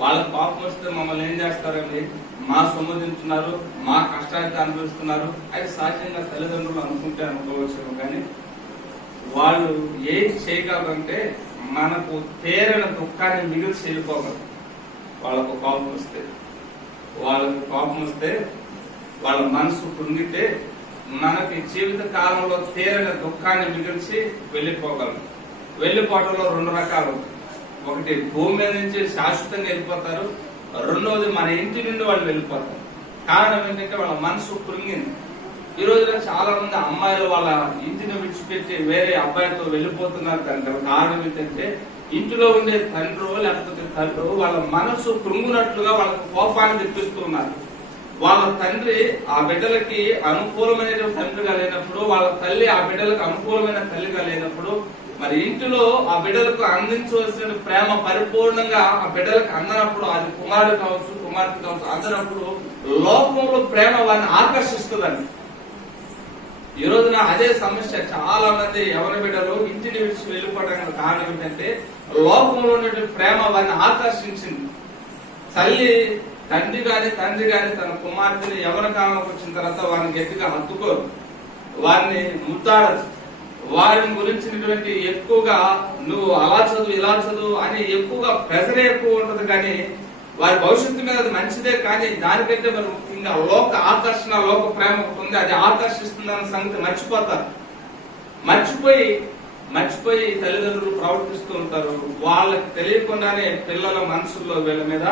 వాళ్ళకి కోపం వస్తే మమ్మల్ని ఏం చేస్తారండి? మా సొమ్ముదించున్నారు, మా కష్టాన్ని అనుభవిస్తున్నారు. అది సహజంగా తల్లిదండ్రులు అనుకుంటే అనుకోవచ్చు. కానీ వాళ్ళు ఏం చేయగలరంటే మనకు తీరని దుఃఖాన్ని మిగిల్చి వెళ్ళిపోగలరు. వాళ్ళకు కోపం వస్తే, వాళ్ళ మనసు కృంగితే మనకి జీవిత కాలంలో తీరని దుఃఖాన్ని మిగిల్చి వెళ్ళిపోగలరు. వెళ్ళిపోవడంలో రెండు రకాలు. ఒకటి, భూమి మీద నుంచి శాశ్వతంగా వెళ్ళిపోతారు. రెండవది, మన ఇంటి నుండి వాళ్ళు వెళ్ళిపోతారు. కారణం ఏంటంటే వాళ్ళ మనసు కృంగింది. ఈ రోజున చాలా మంది అమ్మాయిలు వాళ్ళ ఇంటిని విడిచిపెట్టి వేరే అబ్బాయితో వెళ్ళిపోతున్నారు. దానికి కారణం ఏంటంటే ఇంటిలో ఉండే తండ్రు లేకపోతే తల్లు వాళ్ళ మనసు కృంగునట్లుగా వాళ్ళకు కోపాన్ని తెప్పిస్తున్నారు. వాళ్ళ తండ్రి ఆ బిడ్డలకి అనుకూలమైన తండ్రిగా లేనప్పుడు, వాళ్ళ తల్లి ఆ బిడ్డలకు అనుకూలమైన తల్లిగా లేనప్పుడు, మరి ఇంటిలో ఆ బిడ్డలకు అందించవలసిన ప్రేమ పరిపూర్ణంగా ఆ బిడ్డలకు అందనప్పుడు, అది కుమారుడు కావచ్చు, కుమార్తె కావచ్చు, అందనప్పుడు లోకంలో ప్రేమ వారిని ఆకర్షిస్తుందండి. ఈ రోజున అదే సమస్య. చాలా మంది యవన బిడ్డలు ఇంటిని విడిచి వెళ్ళిపోవడానికి కారణం ఏంటంటే లోకంలో ఉన్నటువంటి ప్రేమ వారిని ఆకర్షించింది. తండ్రి గాని తన కుమార్తెని యవన కాలంలోకి వచ్చిన తర్వాత వారిని గట్టిగా హత్తుకోరు, వారిని ముద్దాడదు. వారిని గురించినటువంటి ఎక్కువగా నువ్వు అలా చదువు, ఇలా చదువు అని ఎక్కువగా ప్రెజరే ఎక్కువ ఉంటది. కానీ వారి భవిష్యత్తు మీద అది మంచిదే. కానీ దానికంటే మరి ముఖ్యంగా లోక ఆకర్షణ, లోక ప్రేమ ఒకటి ఉంది, అది ఆకర్షిస్తుందన్న సంగతి మర్చిపోతారు. మర్చిపోయి తల్లిదండ్రులు ప్రవర్తిస్తూ ఉంటారు. వాళ్ళకి తెలియకుండానే పిల్లల మనసుల్లో వీళ్ళ మీద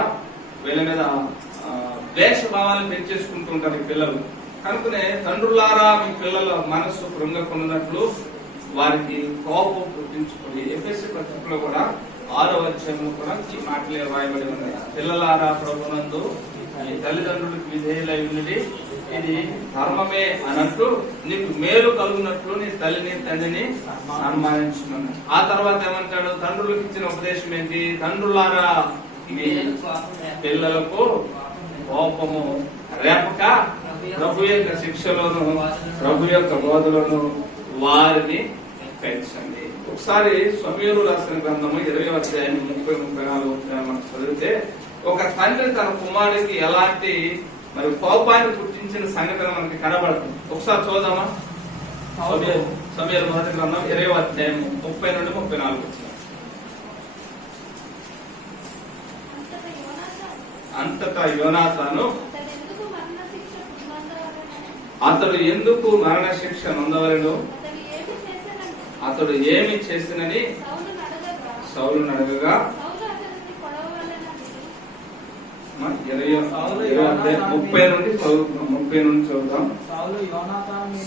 ద్వేష భావాలను పెంచేసుకుంటూ ఉంటారు ఈ పిల్లలు. కనుకనే తండ్రులారా, మీ పిల్లల మనస్సు కృంగకుండునట్లు వారికి కోపం పుట్టించుకుని. ఎఫెసీ పత్రికలో కూడా 6వ అధ్యాయంలో కూడా ఈ మాటలే రాయబడి ఉన్నాయి. పిల్లలారా, ప్రభునందు మీ తల్లిదండ్రులకు విధేయులై ఉన్నది, ఇది ధర్మమే అన్నట్టు నీకు మేలు కలుగునట్లు నీ తల్లిని తండ్రిని సన్మానించుకున్నాను. ఆ తర్వాత ఏమంటాడు? తండ్రులకు ఇచ్చిన ఉపదేశం ఏంటి? తండ్రులారా, మీ పిల్లలకు కోపము రేపక ప్రభు యొక్క శిక్షలోను, ప్రభు యొక్క బోధలను వారిని పెంచండి. ఒకసారి సమూయేలు రాసిన గ్రంథము 20వ అధ్యాయం 30-34 మనం చదివితే, ఒక తండ్రి తన కుమారుడికి ఎలాంటి మరి కోపాన్ని పుట్టించిన సంఘటన మనకి కనబడుతుంది. ఒకసారి చూద్దామా? సమూయేలు మొదటి గ్రంథం 20వ అధ్యాయం 30-34. అంతటా యోనాతాను అతడు ఎందుకు మరణ శిక్ష నొందవలెను, అతడు ఏమి చేసినని సౌలును అడగగా 30 నుండి చదువుదాం.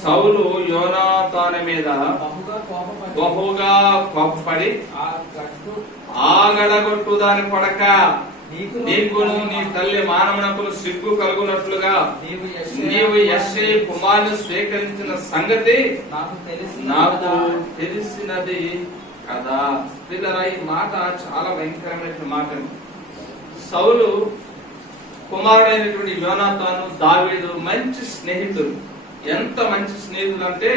సౌలు యోనాతాను మీద బహుగా కోపపడి ఆగడగొట్టు దాని కొడక, నీకును నీ తల్లి మానవునకును సిగ్గు కలుగునట్లుగా నీవు యెష్షై కుమారుని స్వీకరించిన సంగతి నాకు తెలిసినది కదా. పిల్లరా, ఈ మాట చాలా భయంకరమైన మాట. సౌలు కుమారుడైనటువంటి యోనాతాను దావీదు మంచి స్నేహితులు. ఎంత మంచి స్నేహితులు అంటే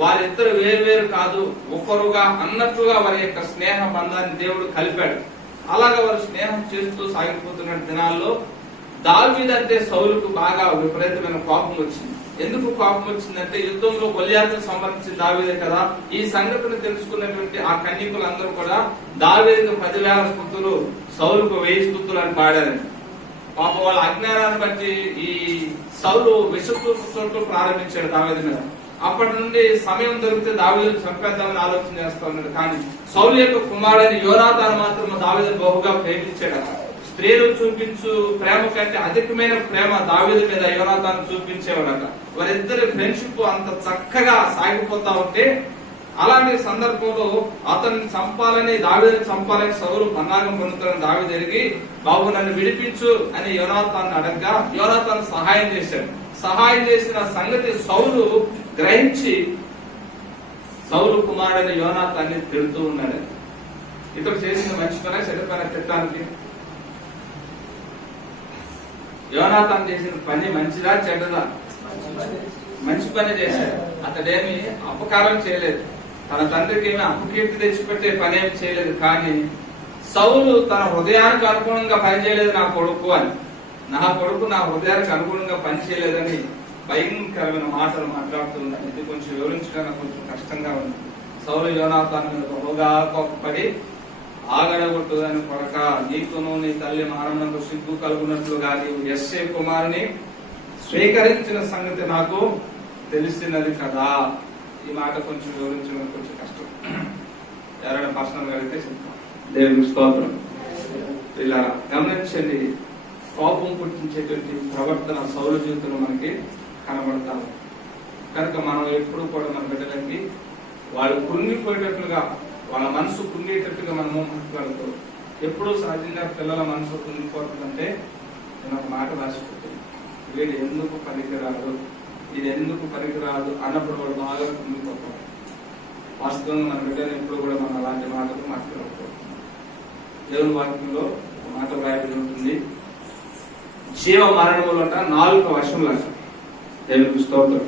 వారిద్దరు వేరు కాదు, ఒకరుగా అన్నట్లుగా వారి యొక్క స్నేహ బంధాన్ని దేవుడు కలిపాడు. అలాగా వారు స్నేహం చేస్తూ సాగిపోతున్న దినాల్లో దావీదు అంటే సౌలుకు బాగా విపరీతమైన కోపం వచ్చింది. ఎందుకు కోపం వచ్చిందంటే యుద్ధంలో గొలియాతును సంబంధించి దావీదే కదా. ఈ సంగతిని తెలుసుకున్నటువంటి ఆ కన్యకులందరూ కూడా దావీదుకు 10,000 స్తుతులు, సౌలుకు 1000 స్తుతులు అని పాడారు. పాప వాళ్ళ అజ్ఞానాన్ని బట్టి ఈ సౌలు విషపు ప్రారంభించాడు దావీదు మీద. అప్పటి నుండి సమయం దొరికితే దావీదును చంపేద్దామని ఆలోచన చేస్తా ఉన్నాడు. కానీ సౌలు యొక్క కుమారుడైన యోనాతాను మాత్రం దావీదును బహుగా ప్రేమించాడు. స్త్రీలు చూపించు ప్రేమ కంటే అధికమైన ప్రేమ దావీదు మీద యోనాతాను చూపించేవాడట. వారిద్దరి ఫ్రెండ్షిప్ అంత చక్కగా సాగిపోతా ఉంటే అలాంటి సందర్భంలో అతన్ని చంపాలని, దావీదుని చంపాలని సౌలు పన్నాగం పొందుతారని దావీదు ఎరిగి, బాబు నన్ను విడిపించు అని యోనాతాను అడగగా యోనాతాను సహాయం చేశాడు. సహాయం చేసిన సంగతి సౌలు గ్రహించి సౌలు కుమారుడైన యోనాతాన్ని తిడుతూ ఉన్నాడు. ఇతడు చేసిన మంచి పని చెడు పని తిట్టడానికి? యోనాతాను చేసిన పని మంచిదా చెడ్డదా? మంచి పని చేశాడు. అతడేమి అపకారం చేయలేదు, తన తండ్రికి ఏమి అపకీర్తి తెచ్చిపెట్టే పని ఏమి చేయలేదు. కానీ సౌలు తన హృదయానికి అనుగుణంగా పనిచేయలేదు నా కొడుకు అని. నా కొడుకు నా హృదయానికి అనుగుణంగా పనిచేయలేదని భయంకరమైన మాటలు మాట్లాడుతున్నాను. ఇది కొంచెం వివరించడానికి కొంచెం కష్టంగా ఉంది. సౌలు యోనాతాను మీద బహుగా కోపపడి ఆగడగొట్టుదని కొడక, నీకును నీ తల్లి మానవునకు సిగ్గు కలుగునట్లుగా నీవు యెష్షై కుమారుని స్వీకరించిన సంగతి నాకు తెలిసినది కదా. ఈ మాట కొంచెం వివరించడం కొంచెం కష్టం. ఎవరైనా పర్సనల్ గా అయితే చెప్తాం. దేవుని స్తోత్రం. ఇలా గమనించండి, కోపం పుట్టించేటువంటి ప్రవర్తన సౌలు జీవితంలో మనకి కనబడతాము. కనుక మనం ఎప్పుడు కూడా మన బిడ్డలకి వాళ్ళు కృంగిపోయేటట్లుగా, వాళ్ళ మనసు కృంగేటట్టుగా మనము మాట్లాడుతూ, ఎప్పుడు సహజంగా పిల్లల మనసు కృంగిపోతుందంటే నేను ఒక మాట రాసిపోతుంది, వీడు ఎందుకు పనికిరాదు, ఇది ఎందుకు పనికిరాదు అన్నప్పుడు వాడు బాగా కృంగిపోతాడు. వాస్తవంగా మన బిడ్డలు ఎప్పుడు కూడా మనం అలాంటి మాటలు మాట్లాడకూడదు. దేవుని వాక్యంలో మాట వ్రాయబడి ఉంటుంది, జీవ మరణములంట 4 వశములు. దేవునికి స్తోత్రం.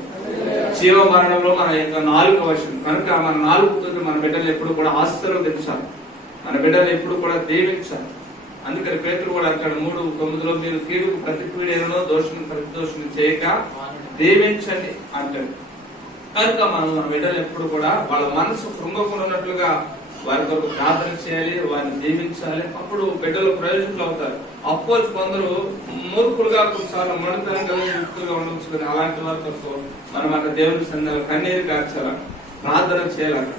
జీవ మరణంలో మన యొక్క 4 వశం. కనుక మన 4 మన బిడ్డలు ఎప్పుడు కూడా ఆశీర్వదించాలి, మన బిడ్డలు ఎప్పుడు కూడా దీవించాలి. అందుకని పేతురు కూడా అంటాడు 3:9లో, మీరు కీడుకు ప్రతి కీడేనో దోషం ప్రతి దోషం చేయక దీవించండి అంటాడు. కనుక మనం మన బిడ్డలు ఎప్పుడు కూడా వాళ్ళ మనసు కృంగకుండా ఉన్నట్లుగా వారి కొరకు ప్రార్థన చేయాలి, వారిని దీవించాలి. అప్పుడు బిడ్డలు ప్రయోజకులు అవుతారు. అపోజ్ కొందరు మూర్ఖులుగా కొన్నిసార్లు మణితనంగా యుక్తులుగా ఉండొచ్చుకొని అలాంటి వారితో మనం అక్కడ దేవుని సన్నిధిలో కన్నీరు కార్చాల, ప్రార్థన చేయాలి.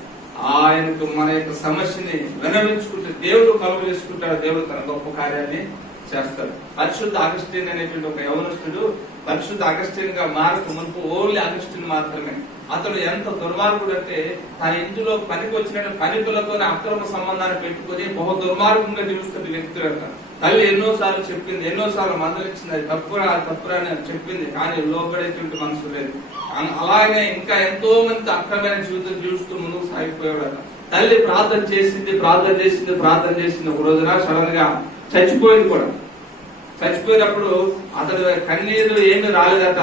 ఆయనకు మన యొక్క సమస్యని విన్నవించుకుంటే దేవుడు కలుగు చేసుకుంటాడు. దేవుడు తన గొప్ప కార్యాన్ని చేస్తాడు. పరిశుద్ధ అగస్టిన్ అనేటువంటి ఒక యవనస్తుడు పరిశుద్ధ అగస్టిన్ గా మారకు మునుపు ఓన్లీ అగస్టిన్ మాత్రమే. అతడు ఎంత దుర్మార్గుడు అంటే తన ఇంటిలో పనికి వచ్చిన పనికులతో అక్రమ సంబంధాన్ని పెట్టుకుని బహు దుర్మార్గంగా జీవిస్తున్న వ్యక్తులు అంటారు. తల్లి ఎన్నోసార్లు చెప్పింది, ఎన్నోసార్లు మందలిచ్చింది, అది తప్పురా తప్పురా అని చెప్పింది, కానీ లోబడేటువంటి మనసు లేదు. అలాగే ఇంకా ఎంతో మంది అక్రమైన జీవితం జీవిస్తూ ముందుకు సాగిపోయాడు. తల్లి ప్రార్థన చేసింది. ఒక రోజున సడన్ గా చచ్చిపోయింది కూడా. చచ్చిపోయినప్పుడు అతడు కన్నీరు ఏమీ రాలేదట.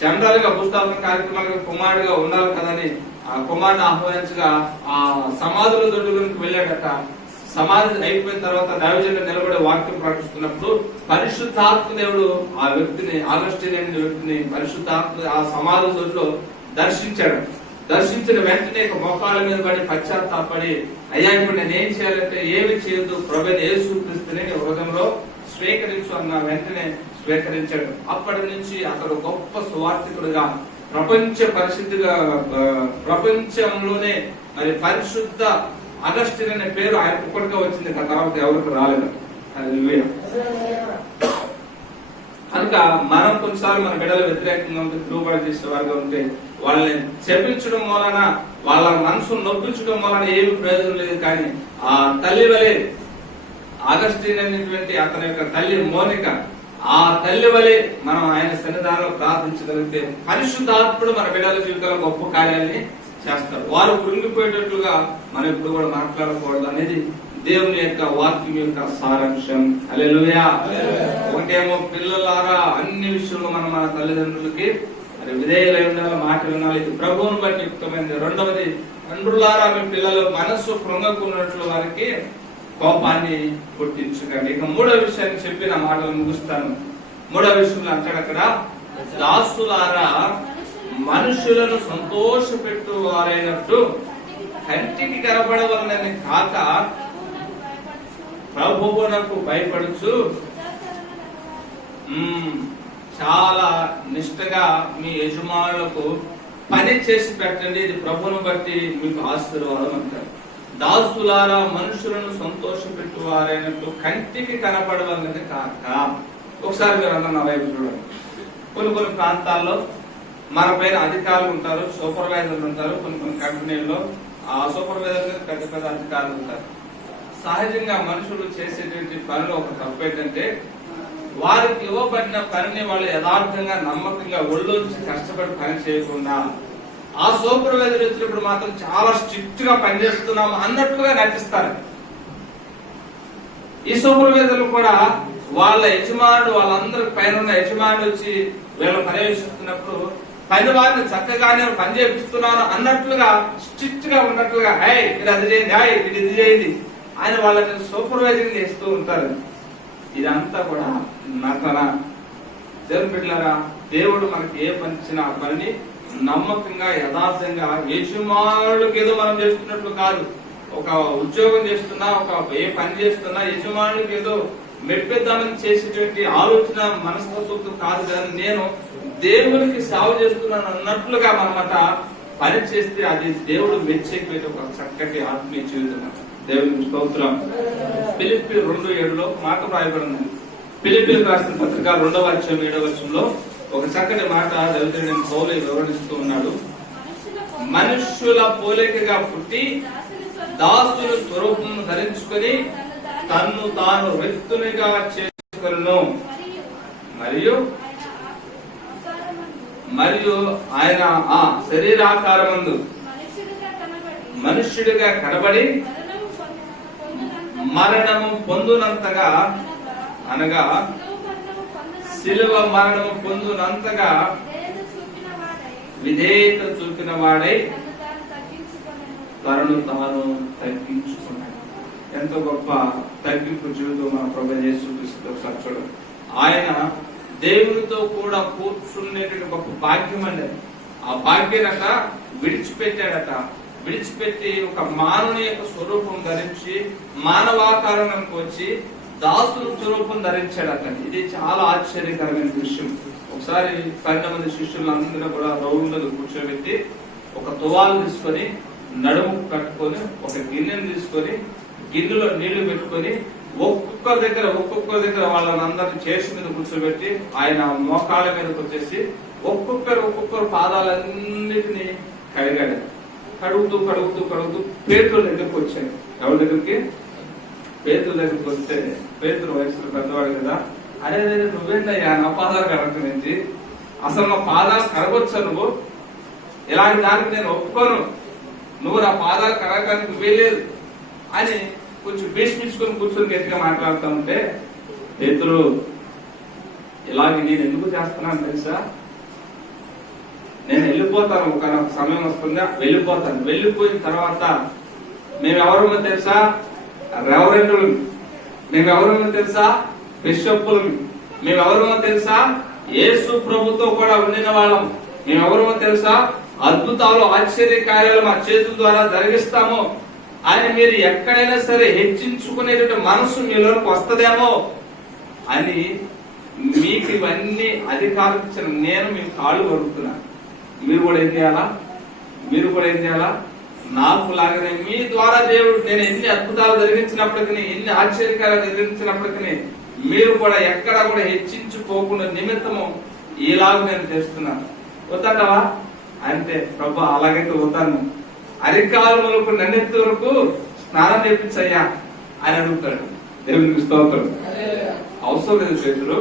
జనరల్ గా పుస్తక కార్యక్రమాలకు కుమారుడుగా ఉండాలి కదని ఆ కుమారుని ఆహ్వానించగా ఆ సమాధుల దొడ్డుకు వెళ్ళాడట. సమాధి అయిపోయిన తర్వాత దైవజనులు నిలబడే వాక్యం ప్రకటిస్తున్నప్పుడు పరిశుద్ధాత్మ దేవుడు ఆ వ్యక్తిని, ఆగస్టిన్ అనే వ్యక్తిని పరిశుద్ధాత్మ ఆ సమాధుల దొడ్లో దర్శించాడు. దర్శించిన వెంటనే మోకాళ్ళ మీద పడి పశ్చాత్తాపడి, అయ్యా ఇప్పుడు నేను ఏం చేయాలంటే ఏమి చేయొద్దు, ప్రభువైన యేసుక్రీస్తుని హృదయంలో స్వీకరించు అన్న వెంటనే స్వీకరించాడు. అప్పటి నుంచి అతడు గొప్ప సువార్థికుడుగా ప్రపంచంలోనే మరి పరిశుద్ధ అగస్టిన్ అనే పేరు ఆయన ఒక్కడిగా వచ్చింది. తర్వాత ఎవరికి రాలేదు. కనుక మనం కొన్నిసార్లు మన బిడ్డలు వ్యతిరేకంగా ఉంటే, తిరుగుబాటు చేసిన వారిగా ఉంటే వాళ్ళని చెప్పించడం వలన, వాళ్ళ మనసును నొప్పించడం వలన ఏమి ప్రయోజనం లేదు. కానీ ఆ తల్లి వలె అగస్టిన్ అనేటువంటి అతని యొక్క తల్లి మోనిక, ఆ తల్లి వలె మనం ఆయన సన్నిధానంలో ప్రార్థించగలిగితే పరిశుద్ధాత్ముడు మన బిడ్డల జీవితంలో గొప్ప కార్యాన్ని చేస్తారు. వారు కృంగిపోయేటట్లుగా మనం ఇప్పుడు కూడా మాట్లాడకూడదు అనేది దేవుని యొక్క వాక్యం యొక్క సారాంశం. హల్లెలూయా. ఒకటేమో పిల్లలారా అన్ని విషయంలో మనం మన తల్లిదండ్రులకి విధేయులై ఉండాలి, మాట వినాలి, ఇది ప్రభువుని బట్టి యుక్తమైనది. రెండవది, తండ్రులారా మీ పిల్లలు మనస్సు కృంగకున్నట్లు వారికి కోపాన్ని పుట్టించకండి. ఇక మూడో విషయాన్ని చెప్పి నా మాటలు ముగిస్తాను. మూడో విషయంలో అంటాడు అక్కడ, దాసులారా మనుషులను సంతోషపెట్టు వారైనట్టు కంటికి కనబడవలనని కాక ప్రభువునకు భయపడుచు చాలా నిష్ఠగా మీ యజమానులకు పని చేసి పెట్టండి, ఇది ప్రభువును బట్టి మీకు ఆశీర్వాదం అంటారు. దాసులారా మనుషులను సంతోషపెట్టు వారైనట్టు కంటికి కనపడవలనని కాక. ఒకసారి మీరు అందరూ నా వైపు చూడండి. కొన్ని ప్రాంతాల్లో మన పైన అధికారులు ఉంటారు, సూపర్వైజర్లు ఉంటారు. కొన్ని కంపెనీల్లో ఆ సూపర్వైజర్ పెద్ద పెద్ద అధికారులు ఉంటారు. సహజంగా మనుషులు చేసేటువంటి పనిలో ఒక తప్పు ఏంటంటే, వారికి ఇవ్వబడిన పనిని వాళ్ళు యథార్థంగా నమ్మకంగా ఒళ్ళొంచి కష్టపడి పని చేయకుండా ఆ సూపర్వైజర్ వచ్చినప్పుడు మాత్రం చాలా స్ట్రిక్ట్ గా పనిచేస్తున్నాము అన్నట్టుగా నటిస్తారు. ఈ సూపర్వైజర్లు కూడా వాళ్ళ యజమానుడు, వాళ్ళందరి పైన ఉన్న యజమానుడు వచ్చి వీళ్ళని పర్యవేక్షిస్తున్నప్పుడు పని వారిని చక్కగానే పని చేపిస్తున్నారు అన్నట్లుగా స్ట్రిక్ట్ గా ఉన్నట్లుగా, హై ఇది అది చేయండి, హై ఇది ఇది చేయండి ఆయన వాళ్ళని సూపర్వైజింగ్ చేస్తూ ఉంటారు. ఇదంతా కూడా నటన. దేవుని బిడ్డలారా, దేవుడు మనకి ఏ పని ఇచ్చినా ఆ పనిని నమ్మకంగా యథార్థంగా యజమానులకు ఏదో మనం చేస్తున్నట్లు కాదు. ఒక ఉద్యోగం చేస్తున్నా, ఏ పని చేస్తున్నా యజమానులకు ఏదో మెప్పిద్దామని చేసేటువంటి ఆలోచన మనస్తత్వంతో కాదు. కానీ నేను దేవునికి సేవ చేస్తున్నాను అన్నట్లుగా మనమాట పని చేస్తే అది దేవుడు మెచ్చేటువంటి ఒక చక్కటి ఆత్మీయ జీవితం. దేవునికి స్తోత్రం. ఫిలిప్పీ 2:7 మాట రాయబడింది. ఫిలిప్పీలకు రాసిన పత్రిక 2:7 ఒక చక్కటి మాట దేవుని పౌలు వివరిస్తూ ఉన్నాడు. మనుష్యుల పోలికగా పుట్టి దాసుల స్వరూపం ధరించుకొని తన్ను తాను వ్యక్తునిగా చేసుకొనును, మరియు ఆయన ఆ శరీరాకారమందు మనుష్యుడిగా కనబడి మరణము పొందునంతగా, అనగా శిలువ మరణము పొందునంతగా విధేయత చూపిన వాడై తనను తాను తగ్గించుకున్నాడు. ఎంతో గొప్ప తగ్గింపు జీవితం మన ప్రభువు యేసుక్రీస్తు. ఒకసారి చూడండి, ఆయన దేవునితో కూడా కూర్చునేటువంటి గొప్ప భాగ్యం అండి. ఆ భాగ్యనట విడిచిపెట్టాడట. విడిచిపెట్టి ఒక మానవుని యొక్క స్వరూపం ధరించి మానవాకారానికి వచ్చి దాసుల స్వరూపం ధరించాడట. ఇది చాలా ఆశ్చర్యకరమైన విషయం. ఒకసారి 12 మంది శిష్యులందరూ కూడా రౌండ్ మీద కూర్చోబెట్టి ఒక తువాలు తీసుకొని నడుము కట్టుకొని ఒక గిన్నెను తీసుకొని గిన్నెలో నీళ్లు పెట్టుకొని ఒక్కొక్కరి దగ్గర వాళ్ళందరినీ చేసి మీద కూర్చోబెట్టి ఆయన మోకాళ్ళ మీదకి వచ్చేసి ఒక్కొక్కరు పాదాలన్నిటినీ కడిగాడు. కడుగుతూ పేతురు దగ్గరకు వచ్చాడు. ఎవరి దగ్గరికి? పేతురు దగ్గరికి వస్తే పేతురు వయసులో పెద్దవాడు కదా, అదే నువ్వేందయ్యా నా పాదాలు కడగ నుంచి, అసలు నా పాదాలు కడగొచ్చా నువ్వు? ఇలాంటి దానికి నేను ఒప్పుకోను, నువ్వు నా పాదాలు కడగడానికి నువ్వేలేదు అని కొంచెం భీష్మించుకొని కూర్చొని గట్టిగా మాట్లాడుతూ ఉంటే, పేతురు ఇలాగ నేను ఎందుకు చేస్తున్నాను తెలుసా, నేను వెళ్ళిపోతాను, ఒక సమయం వస్తుందా వెళ్ళిపోతాను, వెళ్ళిపోయిన తర్వాత మేమెవరమో తెలుసా, రెవరెండులు, మేమెవరమో తెలుసా, బిషప్పులు, మేమెవరమో తెలుసా, యేసు ప్రభుతో కూడా ఉండిన వాళ్ళం, మేమెవరమో తెలుసా, అద్భుతాలు ఆశ్చర్య కార్యాలు మా చేతుల ద్వారా జరిగిస్తాము అని మీరు ఎక్కడైనా సరే హెచ్చించుకునేటువంటి మనసు మీలోకి వస్తదేమో అని మీకు ఇవన్నీ అధికారం ఇచ్చిన నేను మీ కాళ్ళు కడుగుతున్నాను. మీరు కూడా ఏం చేయాలా? నాకు లాగానే మీ ద్వారా దేవుడు నేను ఎన్ని అద్భుతాలు జరిగించినప్పటికీ, ఎన్ని ఆశ్చర్యకాలు జరిగించినప్పటికీ మీరు కూడా ఎక్కడా కూడా హెచ్చించుకోకుండా నిమిత్తము ఈలాగు నేను చేస్తున్నాను. వద్దంటావా అంటే, ప్రభు అలాగైతే వద్దాను, అరికాలు మొదలుకు నన్నెత్తి వరకు స్నానం చేపించయ్యా అని అడుగుతాడు. దేవునికి స్తోత్రం. అవసరం లేదు పేతురు,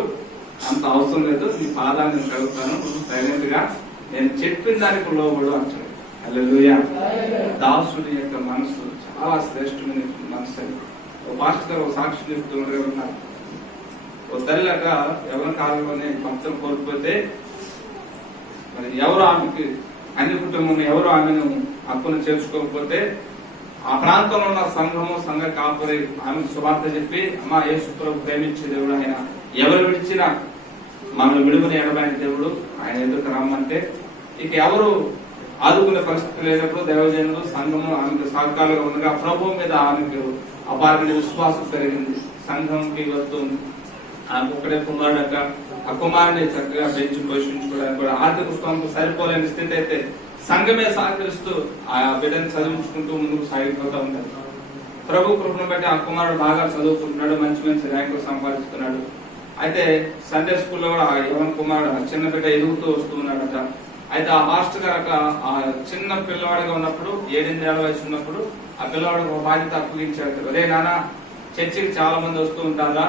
అంత అవసరం లేదు, నీ పాదాన్ని నేను కలుగుతాను, సైలెంట్ గా నేను చెప్పిన దానికి లోబడు అంటాడు. హల్లెలూయా. దాసుడి యొక్క మనసు చాలా శ్రేష్టమైన మనసు. ఓ పాస్టర్ గారు ఒక సాక్షి చెప్తున్నారు. ఓ తల్లి అట ఎవరి కాలంలోనే భక్తులు కోల్పోతే మరి ఎవరు ఆమెకి అన్ని కుటుంబం ఎవరు ఆమెను హక్కును చేర్చుకోకపోతే ఆ ప్రాంతంలో ఉన్న సంఘము సంఘ కాపురి ఆమెకు సువార్త చెప్పి, అమ్మా యేసు ప్రభువు ప్రేమించే దేవుడు ఆయన, ఎవరు విడిచినా మనల్ని విడుమని ఎడబడిన దేవుడు, ఆయన ఎదురు రమ్మంటే ఇక ఎవరు ఆదుకునే పరిస్థితి లేనప్పుడు దైవజనులు సంఘము ఆమెకు సహకారులుగా ఉండగా ప్రభువు మీద ఆమెకు అపారమైన విశ్వాసం పెరిగింది. సంఘంకి వస్తుంది. ఆమె ఒక్కడే కుమారుడక, ఆ కుమారుని చక్కగా పెంచి పోషించుకోవడానికి కూడా ఆర్థిక స్థోమత సరిపోలేని స్థితి అయితే సంఘమే సహకరిస్తూ ఆ బిడ్డను చదివించుకుంటూ ముందుకు సాగిపోతూ ఉంటారు. ప్రభు కృపను బట్టి ఆ కుమారుడు బాగా చదువుకుంటున్నాడు, మంచి మంచి ర్యాంకులు సంపాదిస్తున్నాడు. అయితే సండే స్కూల్లో కూడా యవన కుమారుడు చిన్న బిడ్డ ఎదుగుతూ వస్తూ ఉన్నాడట. అయితే ఆ మాస్టర్ గారు ఆ చిన్న పిల్లవాడిగా ఉన్నప్పుడు 7 ఏళ్ల వయసు ఉన్నప్పుడు ఆ పిల్లవాడికి ఒక బాధ్యత అప్పగించాడు. అదే నాన్న, చర్చికి చాలా మంది వస్తూ ఉంటారా,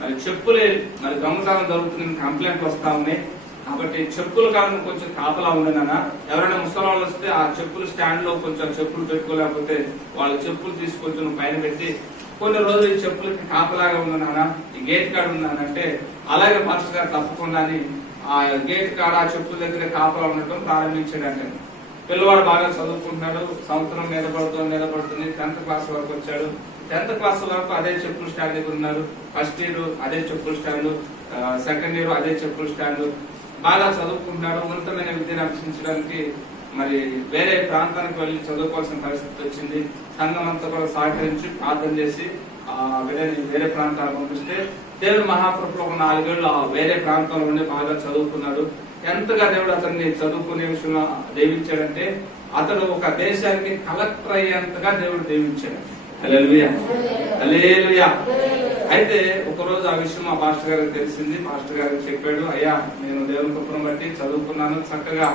మరి చెప్పులే మరి దొంగతనం జరుగుతుంది, కంప్లైంట్ వస్తా ఉన్నాయి, కాబట్టి చెప్పుల కాలం కొంచెం కాపలా ఉండేనా, ఎవరైనా ముసలి వాళ్ళు వస్తే ఆ చెప్పులు స్టాండ్ లో కొంచెం చెప్పులు పెట్టుకోలేకపోతే వాళ్ళ చెప్పులు తీసుకొచ్చి పైన పెట్టి కొన్ని రోజులు ఈ చెప్పులకి కాపలాగా ఉన్నానా, ఈ గేట్ కాడ ఉన్నానంటే అలాగే మాస్టర్ గారు తప్పకుండా ఆ గేట్ కాడ ఆ చెప్పుల దగ్గర కాపలా ఉండటం ప్రారంభించాడంటే. పిల్లవాడు బాగా చదువుకుంటున్నాడు, సంవత్సరం మీద పడుతుంది, 10th క్లాస్ వరకు వచ్చాడు. 10th క్లాస్ వరకు అదే చెప్పుల స్టాండ్ దగ్గర ఉన్నారు. ఫస్ట్ ఇయర్ అదే చెప్పుల స్టాండ్, సెకండ్ ఇయర్ అదే చెప్పుల స్టాండ్. బాగా చదువుకుంటున్నాడు. ఉన్నతమైన విద్యను అభ్యసించడానికి మరి వేరే ప్రాంతానికి వెళ్లి చదువుకోవాల్సిన పరిస్థితి వచ్చింది. సంఘం అంతా కూడా సహకరించి ప్రార్థన చేసి ఆ బిడ్డని వేరే ప్రాంతాలకు పంపిస్తే దేవుడు మహాకృపలో 4 ఏళ్ళు వేరే ప్రాంతంలో ఉండి బాగా చదువుకున్నాడు. ఎంతగా దేవుడు అతన్ని చదువుకునే విషయంలో దీవించాడంటే అతడు ఒక దేశానికి కలెక్టర్ అయ్యేంతగా దేవుడు దీవించాడు. హల్లెలూయా, హల్లెలూయా. అయితే ఒకరోజు ఆ విషయం మా పాస్టర్ గారికి తెలిసింది. పాస్టర్ గారికి చెప్పాడు, అయ్యా నేను దేవుని కృపను బట్టి చదువుకున్నాను, చక్కగా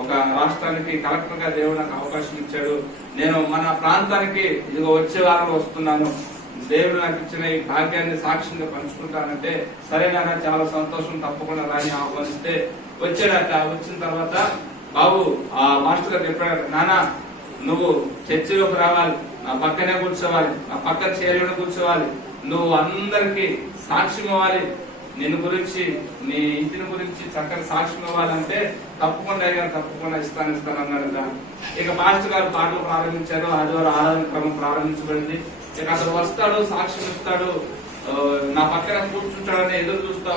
ఒక రాష్ట్రానికి కలెక్టర్ గా దేవుడు నాకు అవకాశం ఇచ్చాడు, నేను మన ప్రాంతానికి ఇదిగో వచ్చే వారంలో వస్తున్నాను, దేవుడు నాకు ఇచ్చిన ఈ భాగ్యాన్ని సాక్ష్యంగా పంచుకుంటానంటే సరేనా, చాలా సంతోషం, తప్పకుండా రాని ఆహ్వానిస్తే వచ్చాడట. వచ్చిన తర్వాత బాబు ఆ మాస్టర్ గారు చెప్పాడట, నానా నువ్వు చర్చిలోకి రావాలి, నా పక్కనే కూర్చోవాలి, నా పక్కన చైర్లోనే కూర్చోవాలి, నువ్వు అందరికి సాక్ష్యం ఇవ్వాలి, నిన్ను గురించి నీ ఇంటిని గురించి చక్కగా సాక్ష్యం ఇవ్వాలంటే తప్పకుండా ఇస్తాను అన్నాడు. ఇక మాస్టర్ గారు పాటలు ప్రారంభించారు. ఆదివారం ఆరాధన క్రమం ప్రారంభించబడింది. ఇక అతను వస్తాడు, సాక్ష్యం ఇస్తాడు, నా పక్కన కూర్చుంటాడని ఎదురు చూస్తా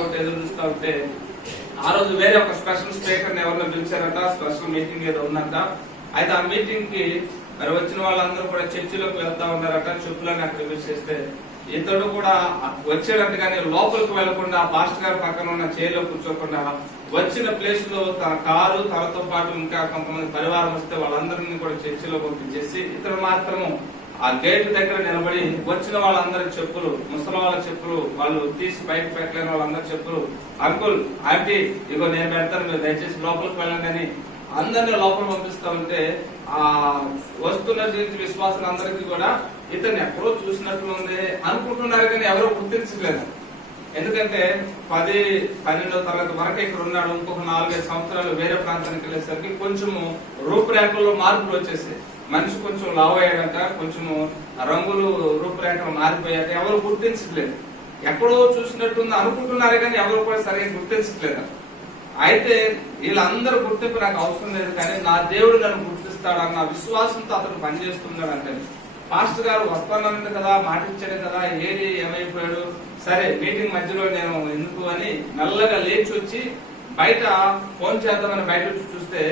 ఉంటే ఆ రోజు వేరే ఒక స్పెషల్ స్పీకర్ ఎవరినో పిలిచారట, స్పెషల్ మీటింగ్ ఏదో ఉందంట. అయితే ఆ మీటింగ్ కి మరి వచ్చిన వాళ్ళందరూ కూడా చర్చిలోకి వెళ్తా ఉన్నారట. చెప్పులని అక్కడ విసేస్తే ఇతడు కూడా వచ్చాడంట, కానీ లోపలికి వెళ్లకుండా పాస్టర్ గారి పక్కన ఉన్న చైర్లో కూర్చోకుండా వచ్చిన ప్లేస్ లో తన కారు తనతో పాటు ఇంకా కొంతమంది పరివారం వస్తే వాళ్ళందరినీ కూడా చర్చిలో పంపించేసి ఇతడు మాత్రము ఆ గేట్ దగ్గర నిలబడి వచ్చిన వాళ్ళందరి చెప్పులు, ముసలి వాళ్ళ చెప్పులు వాళ్ళు తీసి బయట పెట్టలేని వాళ్ళందరి చెప్పులు, అంకుల్ ఆంటీ ఇగో నేను పెడతాను, మీరు దయచేసి లోపలికి వెళ్ళండి అని అందరినీ లోపల పంపిస్తా ఉంటే ఆ వస్తున్న విశ్వాసం అందరికీ కూడా ఇతన్ని ఎక్కడో చూసినట్లు ఉంది అనుకుంటున్నారు, కానీ ఎవరో గుర్తించలేదు. ఎందుకంటే 10-12వ తరగతి వరకు ఇక్కడ ఉన్నాడు. ఇంకొక 4-5 సంవత్సరాలు వేరే ప్రాంతానికి వెళ్ళేసరికి కొంచెము రూపురేఖల్లో మార్పులు వచ్చేసాయి. మనిషి కొంచెం లావ్ అయ్యాడట, కొంచెము రంగులు రూపురేఖలు మారిపోయాక ఎవరు గుర్తించట్లేదు. ఎక్కడో చూసినట్టుంది అనుకుంటున్నారే కానీ ఎవరు కూడా సరిగ్గా గుర్తించట్లేదు. అయితే వీళ్ళందరూ గుర్తింపు నాకు అవసరం లేదు, కానీ నా దేవుడు నన్ను గుర్తిస్తాడన్న విశ్వాసంతో అతను పనిచేస్తున్నాడు. అంటే పాస్టర్ గారు వస్తానంటే కదా, మాట ఇచ్చాడు కదా, ఏమైపోయాడు, సరే మీటింగ్ మధ్యలో నేను ఎందుకు అని మెల్లగా లేచి వచ్చి బయట ఫోన్ చేద్దామని బయట వచ్చి చూస్తే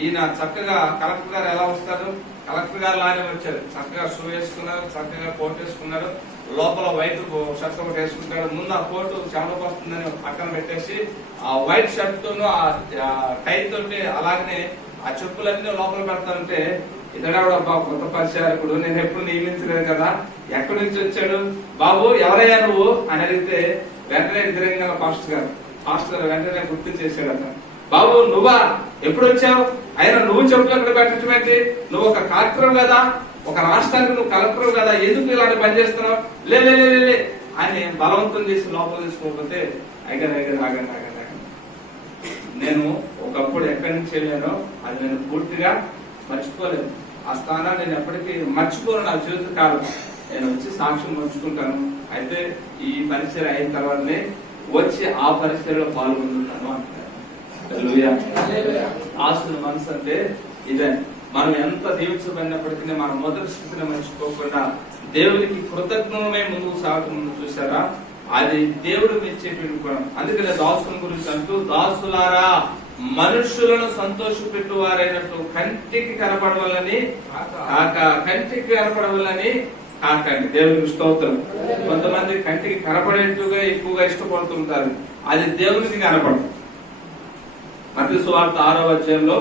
ఈయన చక్కగా కలెక్టర్ గారు ఎలా వస్తారు, కలెక్టర్ గారు లానే వచ్చారు. చక్కగా షూ వేసుకున్నారు, చక్కగా కోట్ వేసుకున్నారు, లోపల వైట్ షర్ట్ ఒకటి వేసుకుంటాడు. ముందు ఆ కోట్ చెమటకు వస్తుందని పక్కన పెట్టేసి ఆ వైట్ షర్ట్ తోను ఆ టై తోటి అలాగనే ఆ చెప్పులన్నీ లోపల పెడతానంటే ఇతడావుడబ్బా కొత్త పరిచారకుడు, నేను ఎప్పుడు నియమించలేదు కదా, ఎక్కడి నుంచి వచ్చాడు బాబు, ఎవరయ్యా నువ్వు అని అడిగితే వెంటనే ఎదురంగా పాస్టర్ గారు వెంటనే గుర్తు చేశాడట. బాబు నువ్వా, ఎప్పుడు వచ్చావు, అయినా నువ్వు చెప్పులు ఎక్కడ పెట్టడం ఏంటి, నువ్వు ఒక కలెక్టర్ కదా, ఒక రాష్ట్రానికి నువ్వు కలెక్టర్ కదా, ఎందుకు ఇలాంటి పని చేస్తున్నావు, లే అని బలవంతం చేసి లోపల తీసుకోకపోతే ఆగండి. నేను ఒకప్పుడు ఎక్కడి నుంచి వెళ్ళానో అది నేను పూర్తిగా మర్చిపోలేదు. ఆ స్థానాన్ని నేను ఎప్పటికీ మర్చిపోను నా జీవిత కాలం. నేను వచ్చి సాక్ష్యం పంచుకుంటాను. అయితే ఈ పరిచయం అయిన తర్వాతనే వచ్చి ఆ పరిచయంలో పాల్గొంటున్నాను అంటారు. ఆశల మనసు అంటే ఇదే. మనం ఎంత దీవించబడినప్పటికీ మన మొదటి స్థితిని మర్చిపోకుండా దేవునికి కృతజ్ఞమే ముందుకు సాగుతున్న చూసారా, అది దేవుడు మెచ్చేటువంటి గుణం. అందుకనే దాసుల గురించి అంటూ, దాసులారా మనుషులను సంతోషపెట్టువారైనట్టు కంటికి కనపడవలని కాకండి. దేవునికి స్తోత్రం. కొంతమంది కంటికి కనపడేట్టుగా ఎక్కువగా ఇష్టపడుతుంటారు, అది దేవునికి కనపడదు. మత్తయి సువార్త 6వ అధ్యాయంలో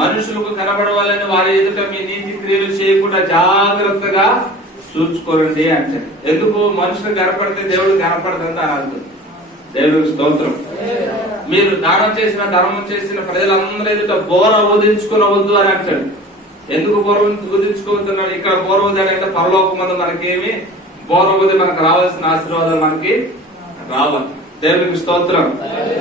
మనుషులకు కనబడవాలని వారి ఎదుట మీ నీతి క్రియలు చేయకుండా జాగ్రత్తగా చూసుకోరండి అంటారు. ఎందుకు? మనుషులు కనపడితే దేవుడు కనపడదంటే అర్థం. దేవుడికి స్తోత్రం. మీరు దానం చేసిన ధర్మం చేసిన ప్రజలందరూ ఎదుట బోర ఊదించుకునవద్దు అని అంటాడు. ఎందుకు బోర ఊదించుకోవద్దున్నాడు? ఇక్కడ బోర ఊదాడంటే పరలోకం ముందు మనకేమి బోర ఊది మనకు రావాల్సిన ఆశీర్వాదాలు మనకి రావాలి. దేవునికి స్తోత్రం.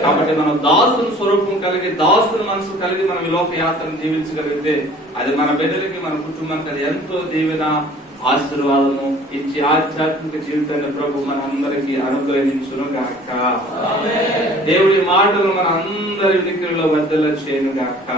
కాబట్టి మనం దాసుని స్వరూపం కలిగి, దాసుని మనసు కలిగి మనం ఈ లోక యాత్రను జీవించగలిగితే అది మన బిడ్డలకి, మన కుటుంబానికి అది ఎంతో దీవెన, ఆశీర్వాదము ఇచ్చి ఆధ్యాత్మిక జీవితాన్ని ప్రభు మన అందరికి అనుగ్రహించును గాక. దేవుడి మాటలు మన అందరి వినికిడిలో వర్ధిల్ల చేయను గాక.